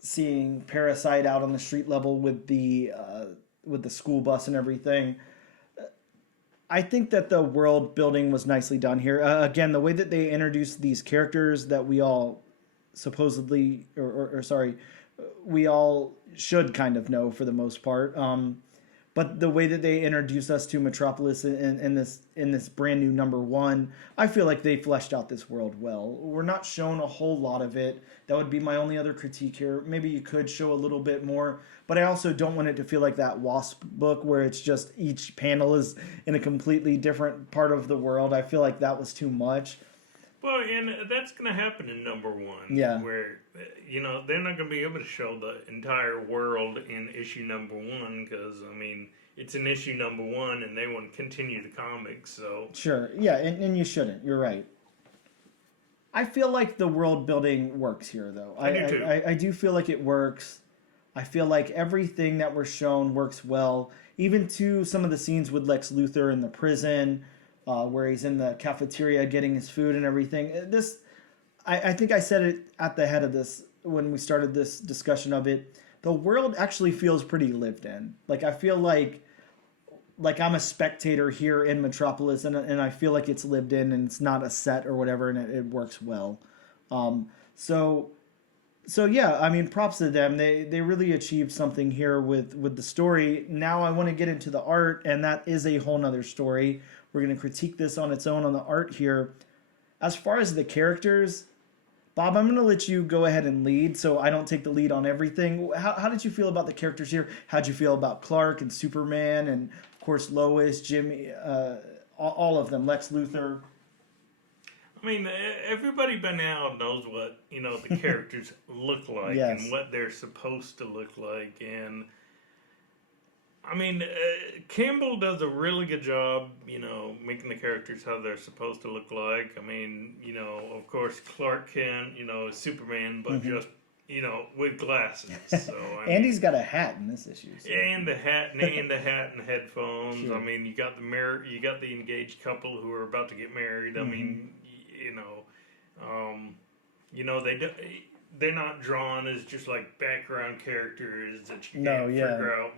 seeing Parasite out on the street level with the school bus and everything. I think that the world building was nicely done here. Again, the way that they introduced these characters that we all supposedly, we all should kind of know for the most part. But the way that they introduce us to Metropolis in this brand new #1, I feel like they fleshed out this world well. We're not shown a whole lot of it. That would be my only other critique here. Maybe you could show a little bit more, but I also don't want it to feel like that Wasp book where it's just each panel is in a completely different part of the world. I feel like that was too much. Well, and that's going to happen in number 1. Yeah. Where, they're not going to be able to show the entire world in issue number 1 because, it's an issue number 1 and they want to continue the comics, so. Sure. Yeah, and you shouldn't. You're right. I feel like the world building works here, though. I do too. I do feel like it works. I feel like everything that we're shown works well, even to some of the scenes with Lex Luthor in the prison, where he's in the cafeteria getting his food and everything. I think I said it at the head of this when we started this discussion of it. The world actually feels pretty lived in. Like, I feel like I'm a spectator here in Metropolis, and I feel like it's lived in and it's not a set or whatever, and it works well. So yeah, props to them. They really achieved something here with the story. Now I want to get into the art, and that is a whole nother story. We're going to critique this on its own on the art here. As far as the characters, Bob, I'm going to let you go ahead and lead so I don't take the lead on everything. How did you feel about the characters here? How'd you feel about Clark and Superman and, of course, Lois, Jimmy, all of them, Lex Luthor? Everybody by now knows what, the characters look like Yes. and what they're supposed to look like. And, Campbell does a really good job, making the characters how they're supposed to look like. Of course, Clark Kent, is Superman, but just, with glasses. So, And he's got a hat in this issue. So. And the hat, and headphones. Sure. You got the engaged couple who are about to get married. They're not drawn as just like background characters that you can't figure out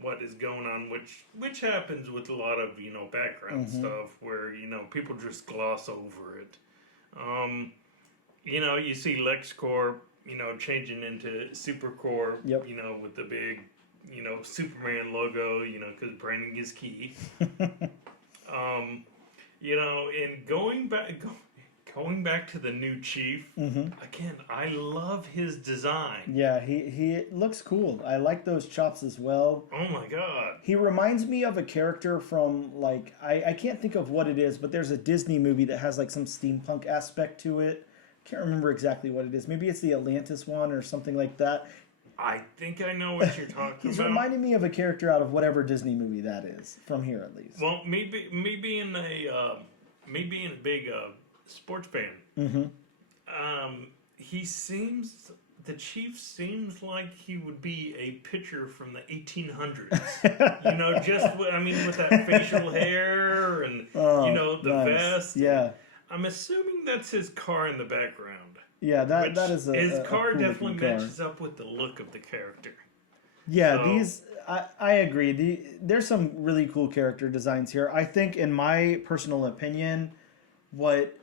what is going on, which happens with a lot of background stuff where people just gloss over it. You see LexCorp changing into SuperCorp, Yep. With the big Superman logo, because branding is key. And going back to the new chief, again, I love his design. Yeah, he looks cool. I like those chops as well. Oh my god. He reminds me of a character from, like, I can't think of what it is, but there's a Disney movie that has, like, some steampunk aspect to it. Can't remember exactly what it is. Maybe it's the Atlantis one or something like that. I think I know what you're talking He's about. reminding me of a character out of whatever Disney movie that is, from here at least. Well, me being a big sports fan, the chief seems like he would be a pitcher from the 1800s. With that facial hair and the vest. Yeah. I'm assuming that's his car in the background. Yeah, that is his car cool definitely car. matches up with the look of the character. Yeah, So- I agree. There's some really cool character designs here. I think, in my personal opinion, what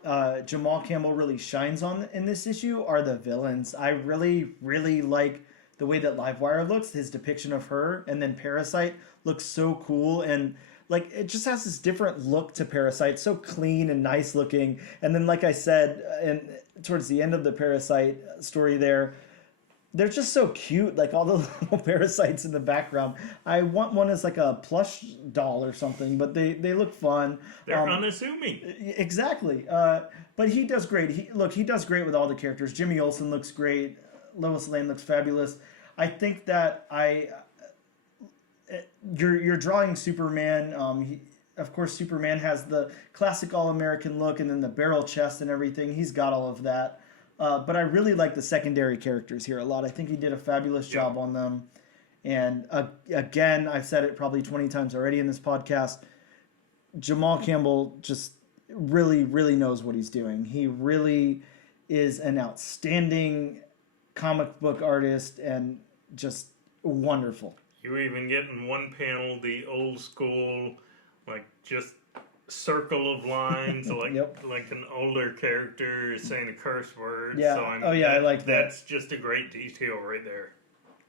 Jamal Campbell really shines on in this issue are the villains. I really, really like the way that Livewire looks, his depiction of her, and then Parasite looks so cool, and like it just has this different look to Parasite, so clean and nice looking. And then, like I said, and towards the end of the Parasite story there, they're just so cute, like all the little parasites in the background. I want one as like a plush doll or something, but they look fun. They're unassuming. Exactly. But he does great. He does great with all the characters. Jimmy Olsen looks great. Lois Lane looks fabulous. I think that you're drawing Superman. Of course, Superman has the classic all-American look and then the barrel chest and everything. He's got all of that. But I really like the secondary characters here a lot. I think he did a fabulous job on them. And again, I've said it probably 20 times already in this podcast, Jamal Campbell just really, really knows what he's doing. He really is an outstanding comic book artist and just wonderful. You even get in one panel the old school, like just circle of lines, like like an older character saying a curse word. Yeah. So I like that. That's just a great detail right there.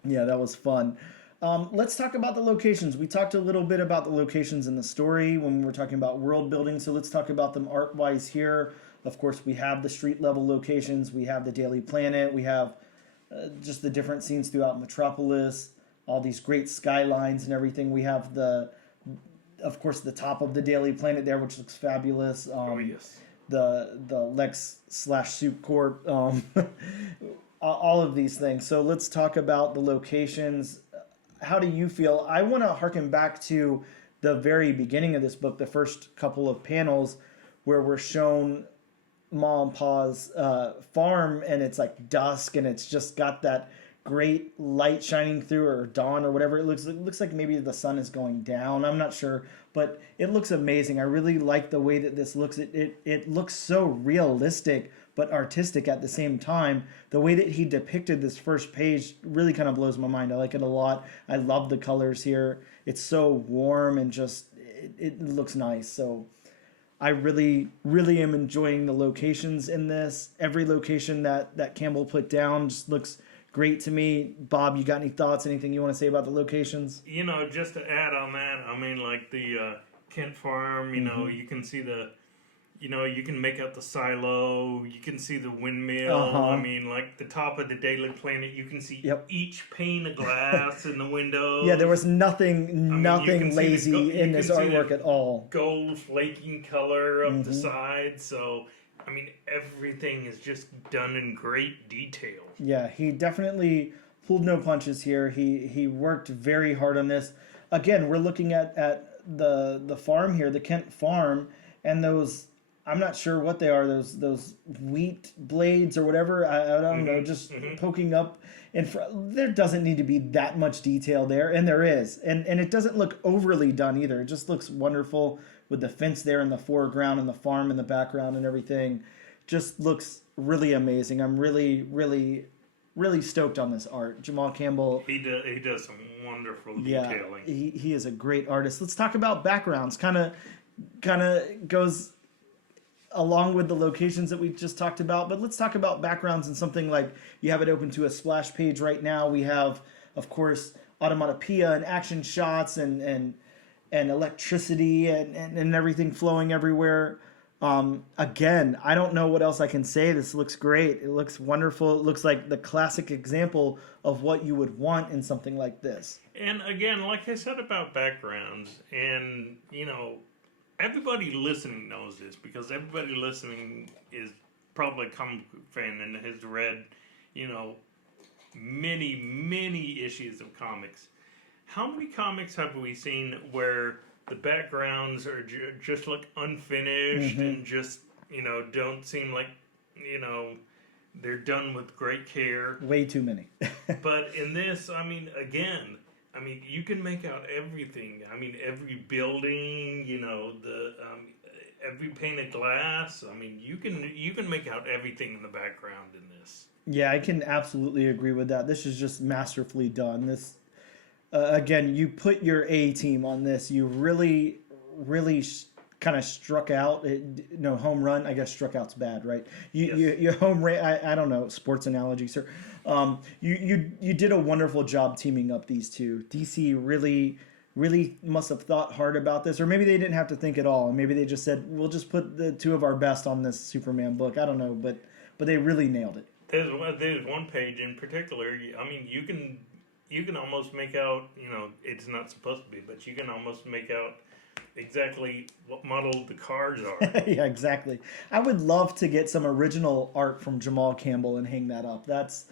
Yeah, that was fun. Let's talk about the locations. We talked a little bit about the locations in the story when we were talking about world building, so let's talk about them art-wise here. Of course, we have the street-level locations. We have the Daily Planet. We have just the different scenes throughout Metropolis, all these great skylines and everything. We have of course, the top of the Daily Planet there, which looks fabulous. Oh, yes. the Lex slash Soup Corp, all of these things. So let's talk about the locations. How do you feel? I want to harken back to the very beginning of this book, the first couple of panels where we're shown Ma and Pa's farm, and it's like dusk, and it's just got that great light shining through, or dawn, or whatever it looks. It looks like maybe the sun is going down. I'm not sure, but it looks amazing. I really like the way that this looks. It looks so realistic but artistic at the same time. The way that he depicted this first page really kind of blows my mind. I like it a lot. I love the colors here. It's so warm and just it looks nice. So I really, really am enjoying the locations in this. Every location that Campbell put down just looks great to me. Bob, you got any thoughts, anything you want to say about the locations? You know, just to add on that, I mean, like the Kent farm, you know, you can see you can make out the silo, you can see the windmill. I mean, like the top of the Daily Planet, you can see each pane of glass in the window. Yeah, there was nothing lazy in this artwork at all. Gold flaking color of the sides, so I mean, everything is just done in great detail. Yeah, he definitely pulled no punches here. He worked very hard on this. Again, we're looking at the farm here, the Kent farm, and those, I'm not sure what they are, those wheat blades or whatever. I don't know, just poking up in front. There doesn't need to be that much detail there, and there is. And it doesn't look overly done either. It just looks wonderful with the fence there in the foreground and the farm in the background and everything. Just looks really amazing. I'm really, really, really stoked on this art. Jamal Campbell. He does some wonderful detailing. He is a great artist. Let's talk about backgrounds. Kind of goes along with the locations that we just talked about, but let's talk about backgrounds and something like, you have it open to a splash page right now. We have, of course, automatopoeia and action shots and electricity and everything flowing everywhere. Again, I don't know what else I can say. This looks great. It looks wonderful. It looks like the classic example of what you would want in something like this. And again, like I said about backgrounds, and you know, everybody listening knows this because everybody listening is probably a comic book fan and has read, you know, many issues of comics. How many comics have we seen where the backgrounds are just look unfinished and just, you know, don't seem like, you know, they're done with great care? Way too many. But in this, I mean, again, I mean, you can make out everything. I mean, every building, you know, the every pane of glass. I mean, you can make out everything in the background in this. Yeah, I can absolutely agree with that. This is just masterfully done. This, again, you put your A team on this. You really kind of struck out. No, home run. I guess struck out's bad, right? You home ran. I don't know, sports analogy, sir. You did a wonderful job teaming up these two. DC really must have thought hard about this, or maybe they didn't have to think at all. Maybe they just said, we'll just put the two of our best on this Superman book. I don't know, but they really nailed it. There's one page in particular. I mean, you can almost make out, you know, it's not supposed to be, but you can almost make out exactly what model the cars are. Yeah, exactly. I would love to get some original art from Jamal Campbell and hang that up. That's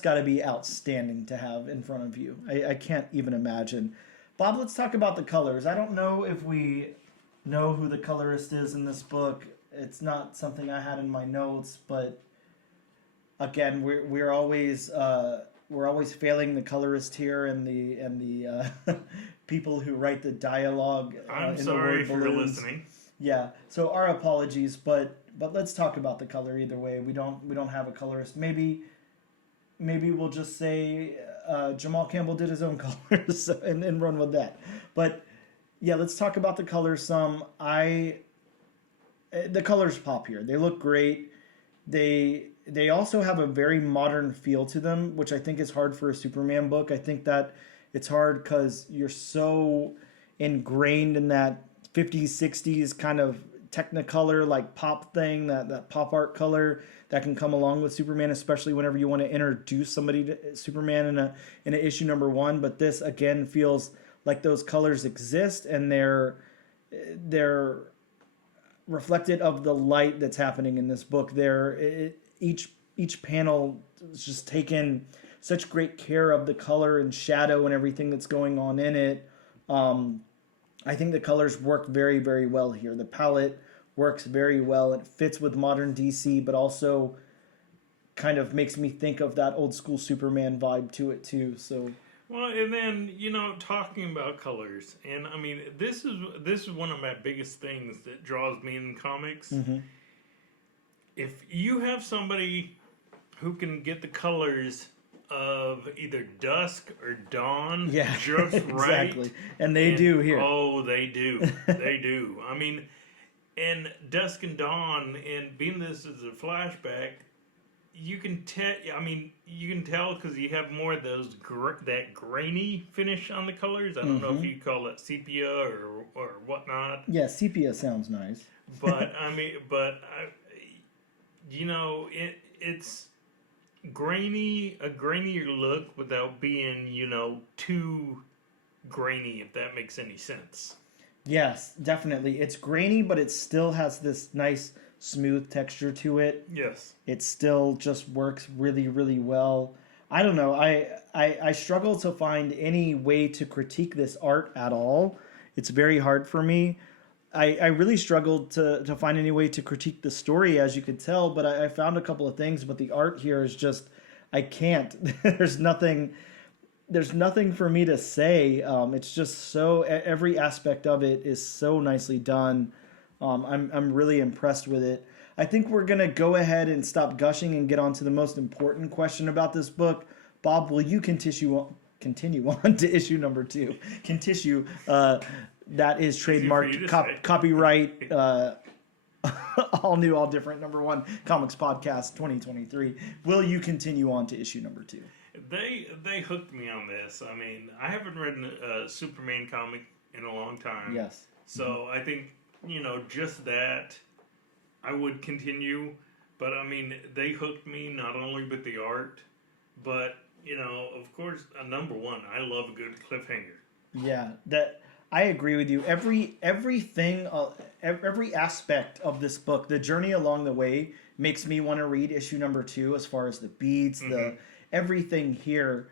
got to be outstanding to have in front of you. I can't even imagine. Bob, let's talk about the colors. I don't know if we know who the colorist is in this book. It's not something I had in my notes, but again, we're always failing the colorist here and the people who write the dialogue. I'm sorry for listening. Yeah, so our apologies, but let's talk about the color either way. We don't have a colorist. Maybe we'll just say Jamal Campbell did his own colors and run with that. But yeah, let's talk about the colors some. The colors pop here. They look great. They also have a very modern feel to them, which I think is hard for a Superman book. I think that it's hard because you're so ingrained in that 50s, 60s kind of Technicolor like pop thing, that pop art color that can come along with Superman, especially whenever you want to introduce somebody to Superman in a issue number 1. But this again feels like those colors exist, and they're reflected of the light that's happening in this book. Each panel is just taken such great care of the color and shadow and everything that's going on in it. I think the colors work very, very well here. The palette works very well. It fits with modern DC, but also kind of makes me think of that old school Superman vibe to it too. So, well, and then talking about colors, and I mean, this is one of my biggest things that draws me in comics. mm-hmm. If you have somebody who can get the colors of either dusk or dawn just right. Exactly. And they do here. Oh, they do. They do. I mean, and dusk and dawn, and being this as a flashback, you can tell. I mean, you can tell because you have more of those that grainy finish on the colors. I don't know if you call it sepia or whatnot. Yeah, sepia sounds nice. But I mean, it's grainy, a grainier look without being, too grainy, if that makes any sense. Yes, definitely. It's grainy, but it still has this nice, smooth texture to it. Yes. It still just works really, really well. I don't know. I struggle to find any way to critique this art at all. It's very hard for me. I really struggled to find any way to critique the story, as you could tell, but I found a couple of things, but the art here is just, I can't. There's nothing for me to say. It's just so, every aspect of it is so nicely done. I'm really impressed with it. I think we're going to go ahead and stop gushing and get on to the most important question about this book. Bob, will you continue on to issue number 2? That is trademarked, copyright, all new, all different, number 1 Comics Podcast 2023. Will you continue on to issue number 2? They hooked me on this. I mean, I haven't read a Superman comic in a long time. Yes. So I think, just that I would continue. But I mean, they hooked me not only with the art, but, of course, number 1, I love a good cliffhanger. Yeah, I agree with you. Everything, every aspect of this book, the journey along the way makes me want to read issue number 2. As far as the beats, the everything here,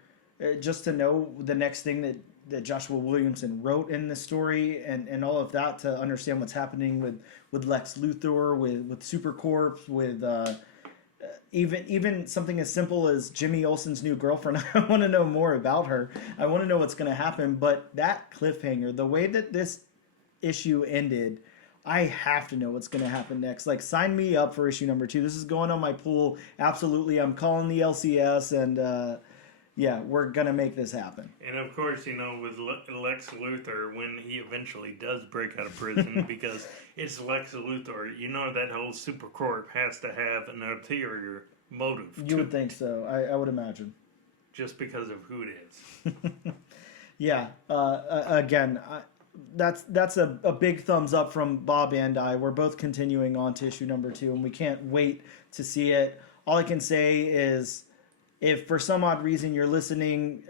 just to know the next thing that Joshua Williamson wrote in the story, and all of that, to understand what's happening with Lex Luthor, with Supercorp, with even something as simple as Jimmy Olsen's new girlfriend. I want to know more about her. I want to know what's going to happen. But that cliffhanger, the way that this issue ended, I have to know what's going to happen next. Like, sign me up for issue number 2. This is going on my pool. Absolutely. I'm calling the LCS, and yeah, we're going to make this happen. And of course, with Lex Luthor, when he eventually does break out of prison, because it's Lex Luthor, that whole Supercorp has to have an ulterior motive. You would think so. I would imagine. Just because of who it is. Yeah. Again, that's a big thumbs up from Bob and I. We're both continuing on to issue number 2, and we can't wait to see it. All I can say is, if for some odd reason you're listening,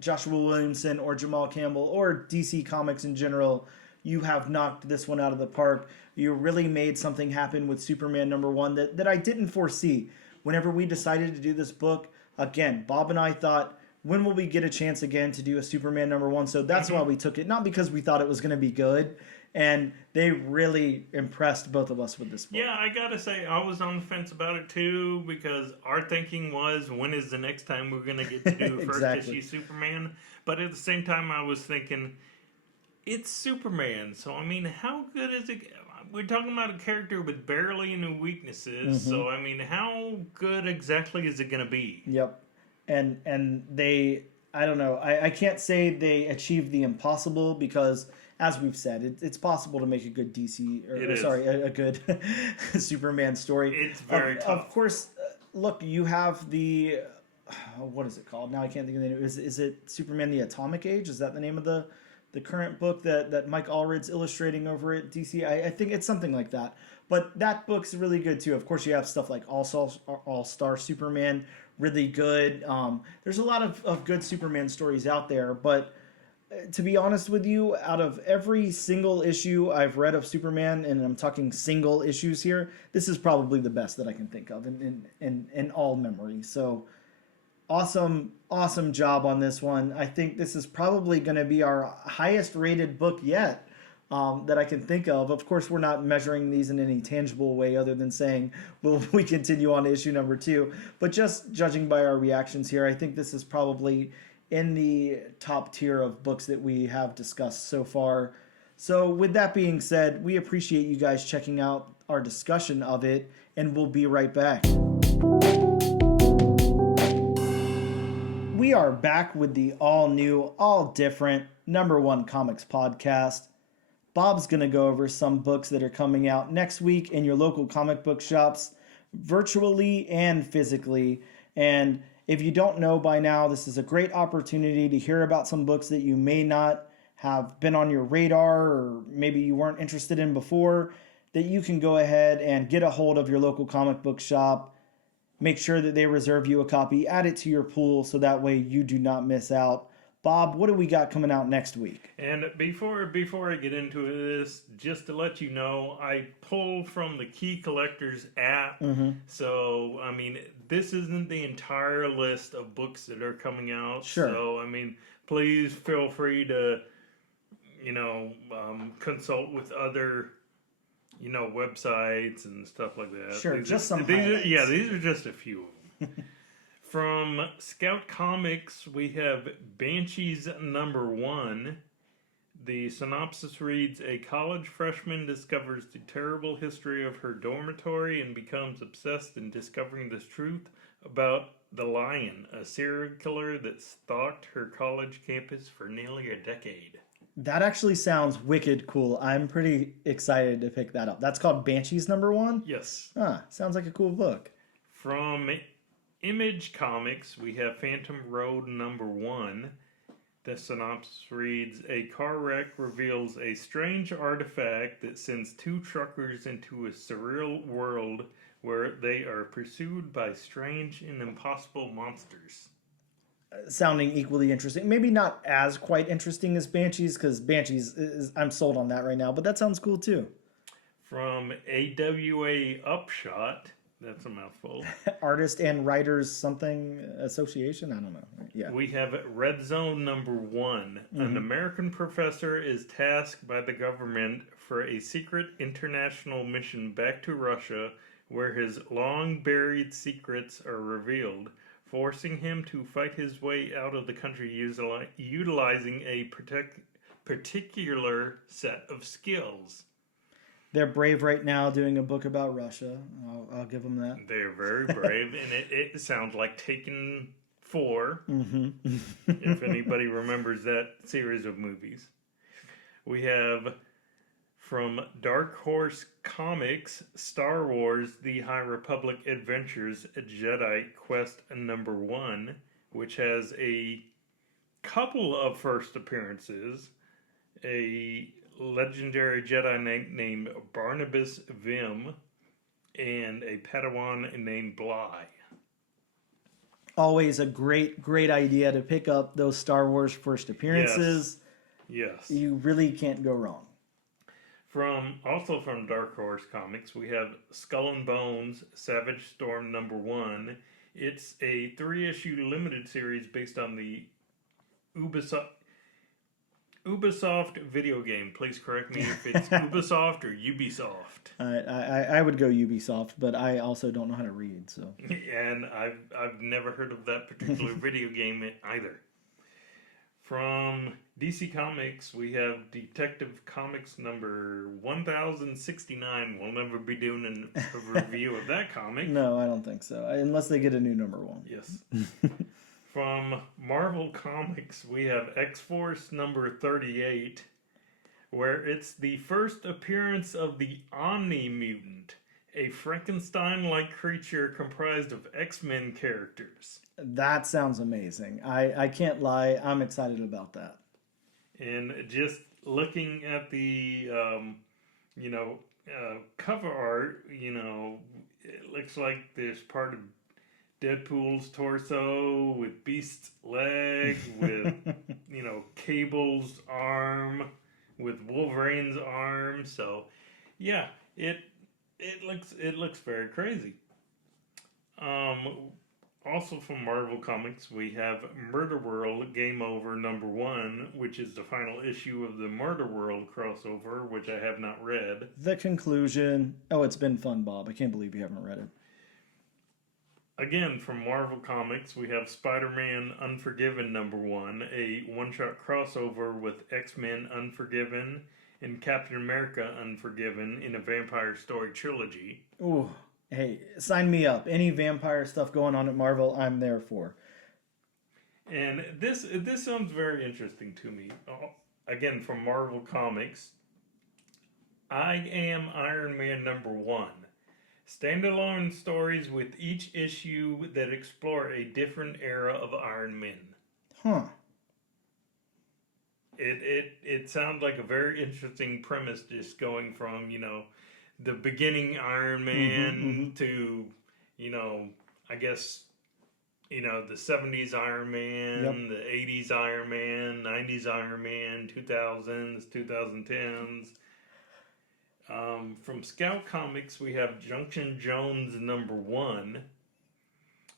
Joshua Williamson or Jamal Campbell or DC Comics in general, you have knocked this one out of the park. You really made something happen with Superman number 1 that I didn't foresee. Whenever we decided to do this book, again, Bob and I thought, when will we get a chance again to do a Superman number 1? So that's why we took it. Not because we thought it was going to be good. And they really impressed both of us with this book. Yeah, I gotta say, I was on the fence about it too, because our thinking was, when is the next time we're gonna get to do a first issue Superman? But at the same time, I was thinking, it's Superman, so I mean, how good is it? We're talking about a character with barely any weaknesses, so I mean, how good exactly is it gonna be? Yep. And they, I don't know, I can't say they achieved the impossible, because, as we've said, it's possible to make a good a good Superman story. It's very tough. Of course, look, you have the, what is it called? Now I can't think of the name. Is it Superman the Atomic Age? Is that the name of the current book that Mike Allred's illustrating over at DC? I think it's something like that. But that book's really good too. Of course, you have stuff like All-Star Superman, really good. There's a lot of good Superman stories out there, but to be honest with you, out of every single issue I've read of Superman, and I'm talking single issues here, this is probably the best that I can think of in all memory. So awesome job on this one. I think this is probably going to be our highest rated book yet. That I can think of. Of course, we're not measuring these in any tangible way other than saying, will we continue on to issue number 2? But just judging by our reactions here, I think this is probably in the top tier of books that we have discussed so far. So with that being said, we appreciate you guys checking out our discussion of it, and we'll be right back. We are back with the all new, all different number 1 comics podcast. Bob's going to go over some books that are coming out next week in your local comic book shops, virtually and physically. And if you don't know by now, this is a great opportunity to hear about some books that you may not have been on your radar or maybe you weren't interested in before, that you can go ahead and get a hold of your local comic book shop. Make sure that they reserve you a copy, add it to your pool so that way you do not miss out. Bob, what do we got coming out next week? And before I get into this, just to let you know, I pulled from the Key Collectors app. Mm-hmm. So, I mean, this isn't the entire list of books that are coming out. Sure. So, I mean, please feel free to, consult with other, websites and stuff like that. Sure, these just some highlights. These are just a few of them. From Scout Comics, we have Banshees number 1. The synopsis reads, a college freshman discovers the terrible history of her dormitory and becomes obsessed in discovering the truth about the Lion, a serial killer that stalked her college campus for nearly a decade. That actually sounds wicked cool. I'm pretty excited to pick that up. That's called Banshees number 1? Yes. Sounds like a cool book. From Image Comics, we have Phantom Road number 1. The synopsis reads, a car wreck reveals a strange artifact that sends 2 truckers into a surreal world where they are pursued by strange and impossible monsters. Sounding equally interesting. Maybe not as quite interesting as Banshees, because Banshees, I'm sold on that right now, but that sounds cool too. From AWA Upshot, that's a mouthful. Artist and Writers something association? I don't know. Yeah. We have Red Zone number 1. Mm-hmm. An American professor is tasked by the government for a secret international mission back to Russia where his long-buried secrets are revealed, forcing him to fight his way out of the country utilizing a particular set of skills. They're brave right now doing a book about Russia. I'll give them that. They're very brave, and it sounds like Taken 4, mm-hmm. if anybody remembers that series of movies. We have from Dark Horse Comics, Star Wars The High Republic Adventures Jedi Quest number 1, which has a couple of first appearances. A legendary Jedi named Barnabas Vim, and a Padawan named Bly. Always a great idea to pick up those Star Wars first appearances. Yes. You really can't go wrong. Also from Dark Horse Comics, we have Skull and Bones, Savage Storm number 1. It's a 3-issue limited series based on the Ubisoft video game. Please correct me if it's Ubisoft or Ubisoft. I would go Ubisoft, but I also don't know how to read. So. And I've never heard of that particular video game either. From DC Comics, we have Detective Comics number 1069. We'll never be doing a review of that comic. No, I don't think so. Unless they get a new number 1. Yes. From Marvel Comics, we have X-Force number 38, where it's the first appearance of the Omni-Mutant, a Frankenstein-like creature comprised of X-Men characters. That sounds amazing. I can't lie. I'm excited about that. And just looking at the, cover art, it looks like there's part of Deadpool's torso, with Beast's leg, with Cable's arm, with Wolverine's arm. So, yeah, it looks very crazy. Also from Marvel Comics, we have Murder World Game Over #1, which is the final issue of the Murder World crossover, which I have not read. The conclusion. Oh, it's been fun, Bob. I can't believe you haven't read it. Again, from Marvel Comics, we have Spider-Man Unforgiven #1, a one-shot crossover with X-Men Unforgiven and Captain America Unforgiven in a vampire story trilogy. Ooh. Hey, sign me up. Any vampire stuff going on at Marvel, I'm there for. And this sounds very interesting to me. Again, from Marvel Comics, I Am Iron Man #1. Standalone stories with each issue that explore a different era of Iron Man. Huh. It sounds like a very interesting premise, just going from, the beginning Iron Man to, I guess, the 70s Iron Man, the 80s Iron Man, 90s Iron Man, 2000s, 2010s. From Scout Comics, we have Junction Jones #1.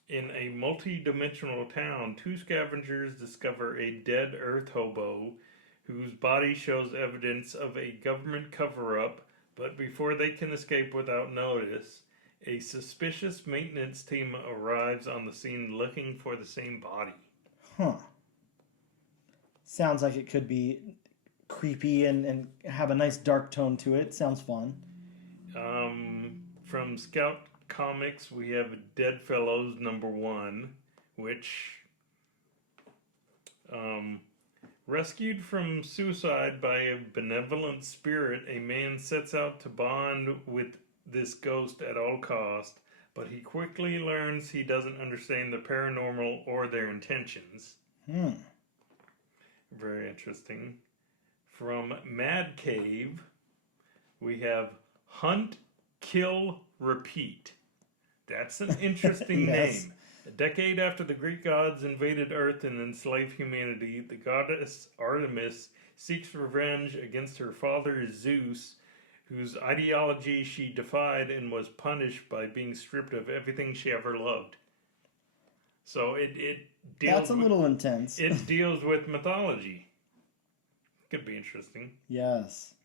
In a multi-dimensional town, two scavengers discover a dead Earth hobo whose body shows evidence of a government cover-up. But before they can escape without notice, a suspicious maintenance team arrives on the scene looking for the same body. Huh. Sounds like it could be creepy and have a nice dark tone to it. Sounds fun. From Scout Comics, we have Dead Fellows #1, which... rescued from suicide by a benevolent spirit, a man sets out to bond with this ghost at all cost, but he quickly learns he doesn't understand the paranormal or their intentions. Very interesting. From Mad Cave, we have Hunt, Kill, Repeat. That's an interesting Yes. name. A decade after the Greek gods invaded Earth and enslaved humanity, the goddess Artemis seeks revenge against her father Zeus, whose ideology she defied and was punished by being stripped of everything she ever loved. So it deals. That's a little intense. It deals with mythology. Could be interesting. Yes.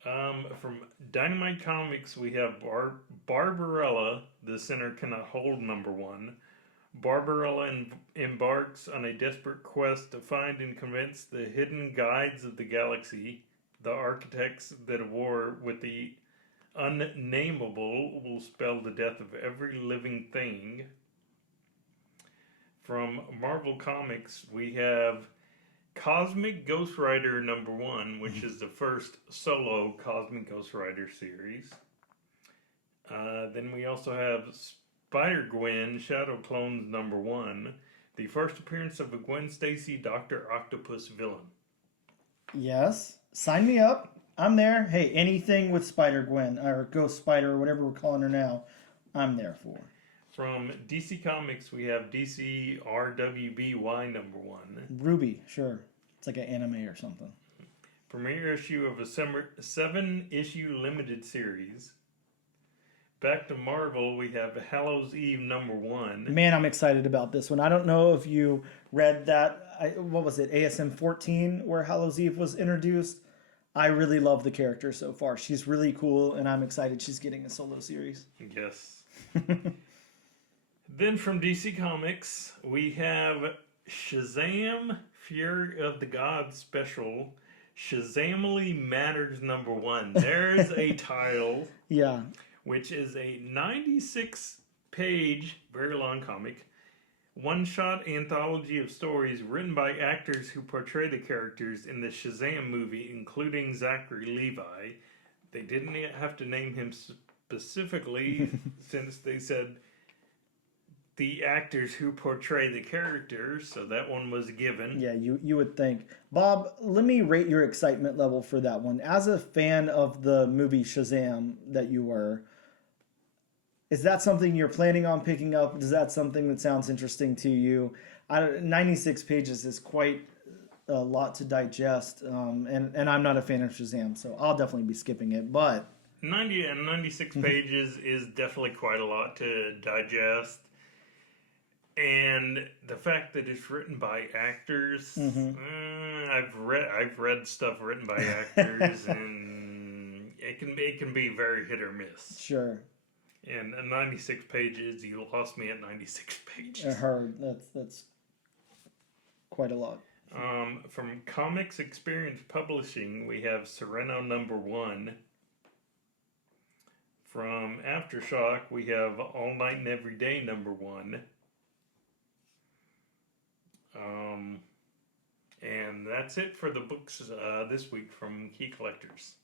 From Dynamite Comics, we have Barbarella, The Sinner Cannot Hold #1. Barbarella embarks on a desperate quest to find and convince the hidden guides of the galaxy, the architects that a war with the unnameable will spell the death of every living thing. From Marvel Comics, we have Cosmic Ghost Rider #1, which is the first solo Cosmic Ghost Rider series. Then we also have Spider-Gwen Shadow Clones #1, the first appearance of a Gwen Stacy Dr. Octopus villain. Yes. Sign me up. I'm there. Hey, anything with Spider-Gwen or Ghost Spider or whatever we're calling her now, I'm there for. From DC Comics, we have DC RWBY #1. Ruby, sure. It's like an anime or something. Premiere issue of a 7-issue limited series. Back to Marvel, we have Hallows Eve #1. Man, I'm excited about this one. I don't know if you read that. What was it? ASM 14, where Hallows Eve was introduced. I really love the character so far. She's really cool, and I'm excited she's getting a solo series. Yes. Then from DC Comics, we have Shazam! Fury of the Gods special. Shazamily Matters #1. There's a title. Yeah. Which is a 96-page, very long comic, one-shot anthology of stories written by actors who portray the characters in the Shazam movie, including Zachary Levi. They didn't have to name him specifically since they said the actors who portray the characters, so that one was given. Yeah, you would think. Bob, let me rate your excitement level for that one. As a fan of the movie Shazam that you were, Is that something you're planning on picking up? Is that something that sounds interesting to you? 96 pages is quite a lot to digest, and I'm not a fan of Shazam, so I'll definitely be skipping it. But 96 pages is definitely quite a lot to digest. And the fact that it's written by actors, I've read stuff written by actors, and it can be very hit or miss. Sure. And 96 pages, you lost me at 96 pages. I heard that's quite a lot. From Comics Experience Publishing, we have Sereno #1. From Aftershock, we have All Night and Every Day #1. And that's it for the books this week from Key Collectors.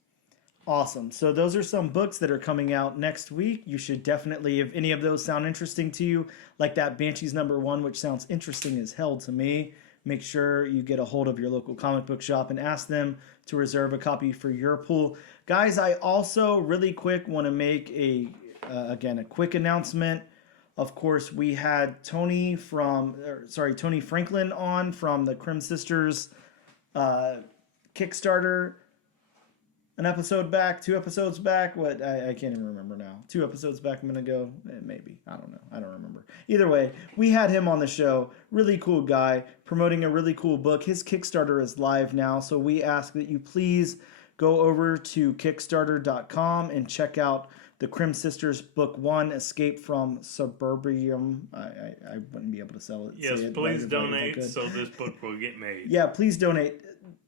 Awesome. So those are some books that are coming out next week. You should definitely, if any of those sound interesting to you, like that Banshees #1, which sounds interesting as hell to me, make sure you get a hold of your local comic book shop and ask them to reserve a copy for your pool. Guys, I also really quick want to make a quick announcement. Of course, we had Tony Franklin on from the Crim Sisters Kickstarter. An episode back, 2 episodes back. What I can't even remember now. 2 episodes back a minute ago, maybe. I don't know. I don't remember. Either way, we had him on the show. Really cool guy, promoting a really cool book. His Kickstarter is live now, so we ask that you please go over to Kickstarter.com and check out the Crim Sisters Book 1, Escape from Suburbium. I wouldn't be able to sell it. Yes, please donate so this book will get made. Yeah, please donate.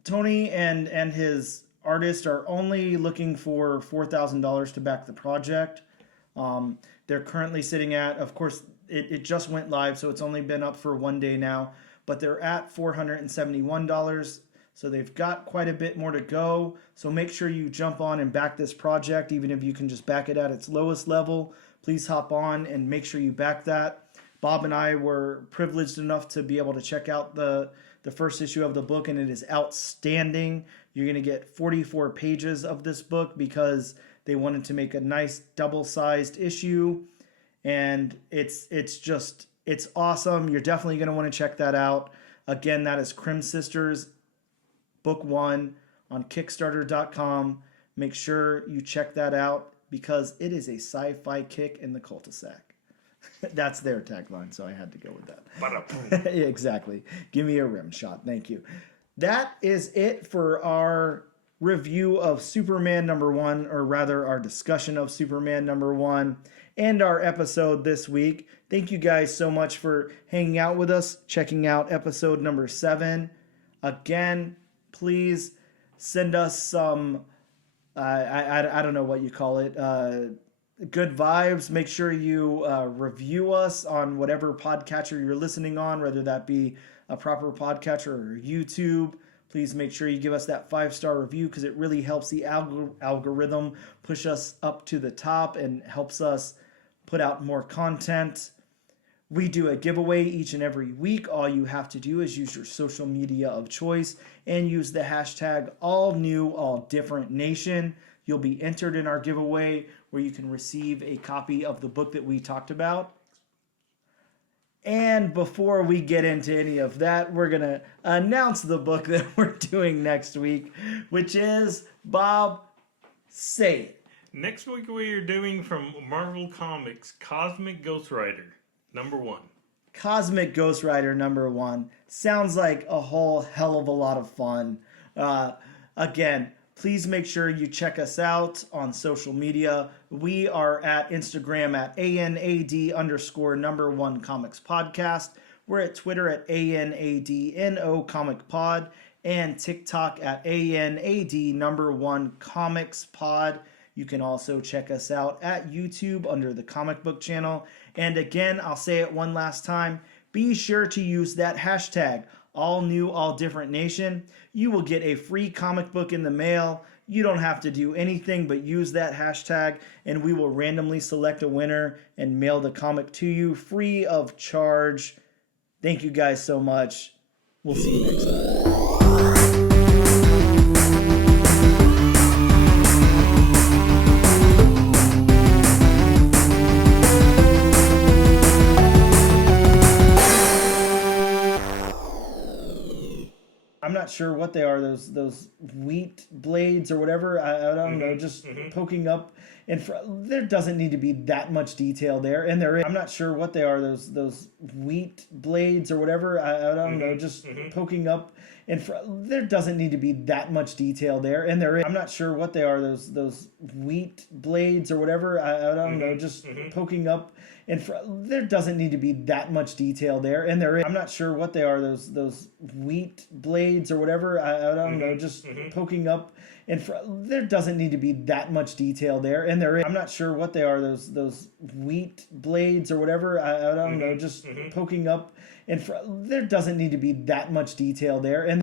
Tony and his artists are only looking for $4,000 to back the project. They're currently sitting at, of course, it just went live, so it's only been up for 1 day now, but they're at $471. So they've got quite a bit more to go. So make sure you jump on and back this project, even if you can just back it at its lowest level. Please hop on and make sure you back that. Bob and I were privileged enough to be able to check out the first issue of the book, and it is outstanding. You're going to get 44 pages of this book because they wanted to make a nice double-sized issue, and it's awesome. You're definitely going to want to check that out. Again, that is Crim Sisters Book 1 on Kickstarter.com. Make sure you check that out because it is a sci-fi kick in the cul-de-sac. That's their tagline, so I had to go with that. Yeah, exactly. Give me a rim shot. Thank you. That is it for our review of Superman #1, or rather our discussion of Superman #1, and our episode this week. Thank you guys so much for hanging out with us, checking out episode number 7. Again, please send us some, I don't know what you call it, good vibes. Make sure you review us on whatever podcatcher you're listening on, whether that be a proper podcatcher or YouTube. Please make sure you give us that 5-star review because it really helps the algorithm push us up to the top and helps us put out more content. We do a giveaway each and every week. All you have to do is use your social media of choice and use the hashtag AllNewAllDifferentNation. You'll be entered in our giveaway where you can receive a copy of the book that we talked about. And before we get into any of that, we're going to announce the book that we're doing next week, which is, Bob, say it. Next week we are doing from Marvel Comics, Cosmic Ghost Rider #1. Cosmic Ghost Rider #1. Sounds like a whole hell of a lot of fun. Again, please make sure you check us out on social media. We are at Instagram at ANAD_1 Comics Podcast. We're at Twitter at ANADNO Comic Pod and TikTok at ANAD1 Comics Pod. You can also check us out at YouTube under the Comic Book Channel. And again, I'll say it one last time. Be sure to use that hashtag, AllNewAllDifferentNation. You will get a free comic book in the mail. You don't have to do anything but use that hashtag, and we will randomly select a winner and mail the comic to you free of charge. Thank you guys so much. We'll see you next time. I'm not sure what they are. Those wheat blades or whatever. I don't know. Just poking up. And there doesn't need to be that much detail there, and I'm not sure what they are. Those wheat blades or whatever. I don't know. Just poking up, and there doesn't need to be that much detail there, and I'm not sure what they are. Those wheat blades or whatever. I don't know. Just poking up, and there doesn't need to be that much detail there, and I'm not sure what they are. Those wheat blades or whatever. I don't know. Just poking up. And there doesn't need to be that much detail there, and I'm not sure what they are. Those wheat blades or whatever. I don't know. Just poking up, and there doesn't need to be that much detail there, and.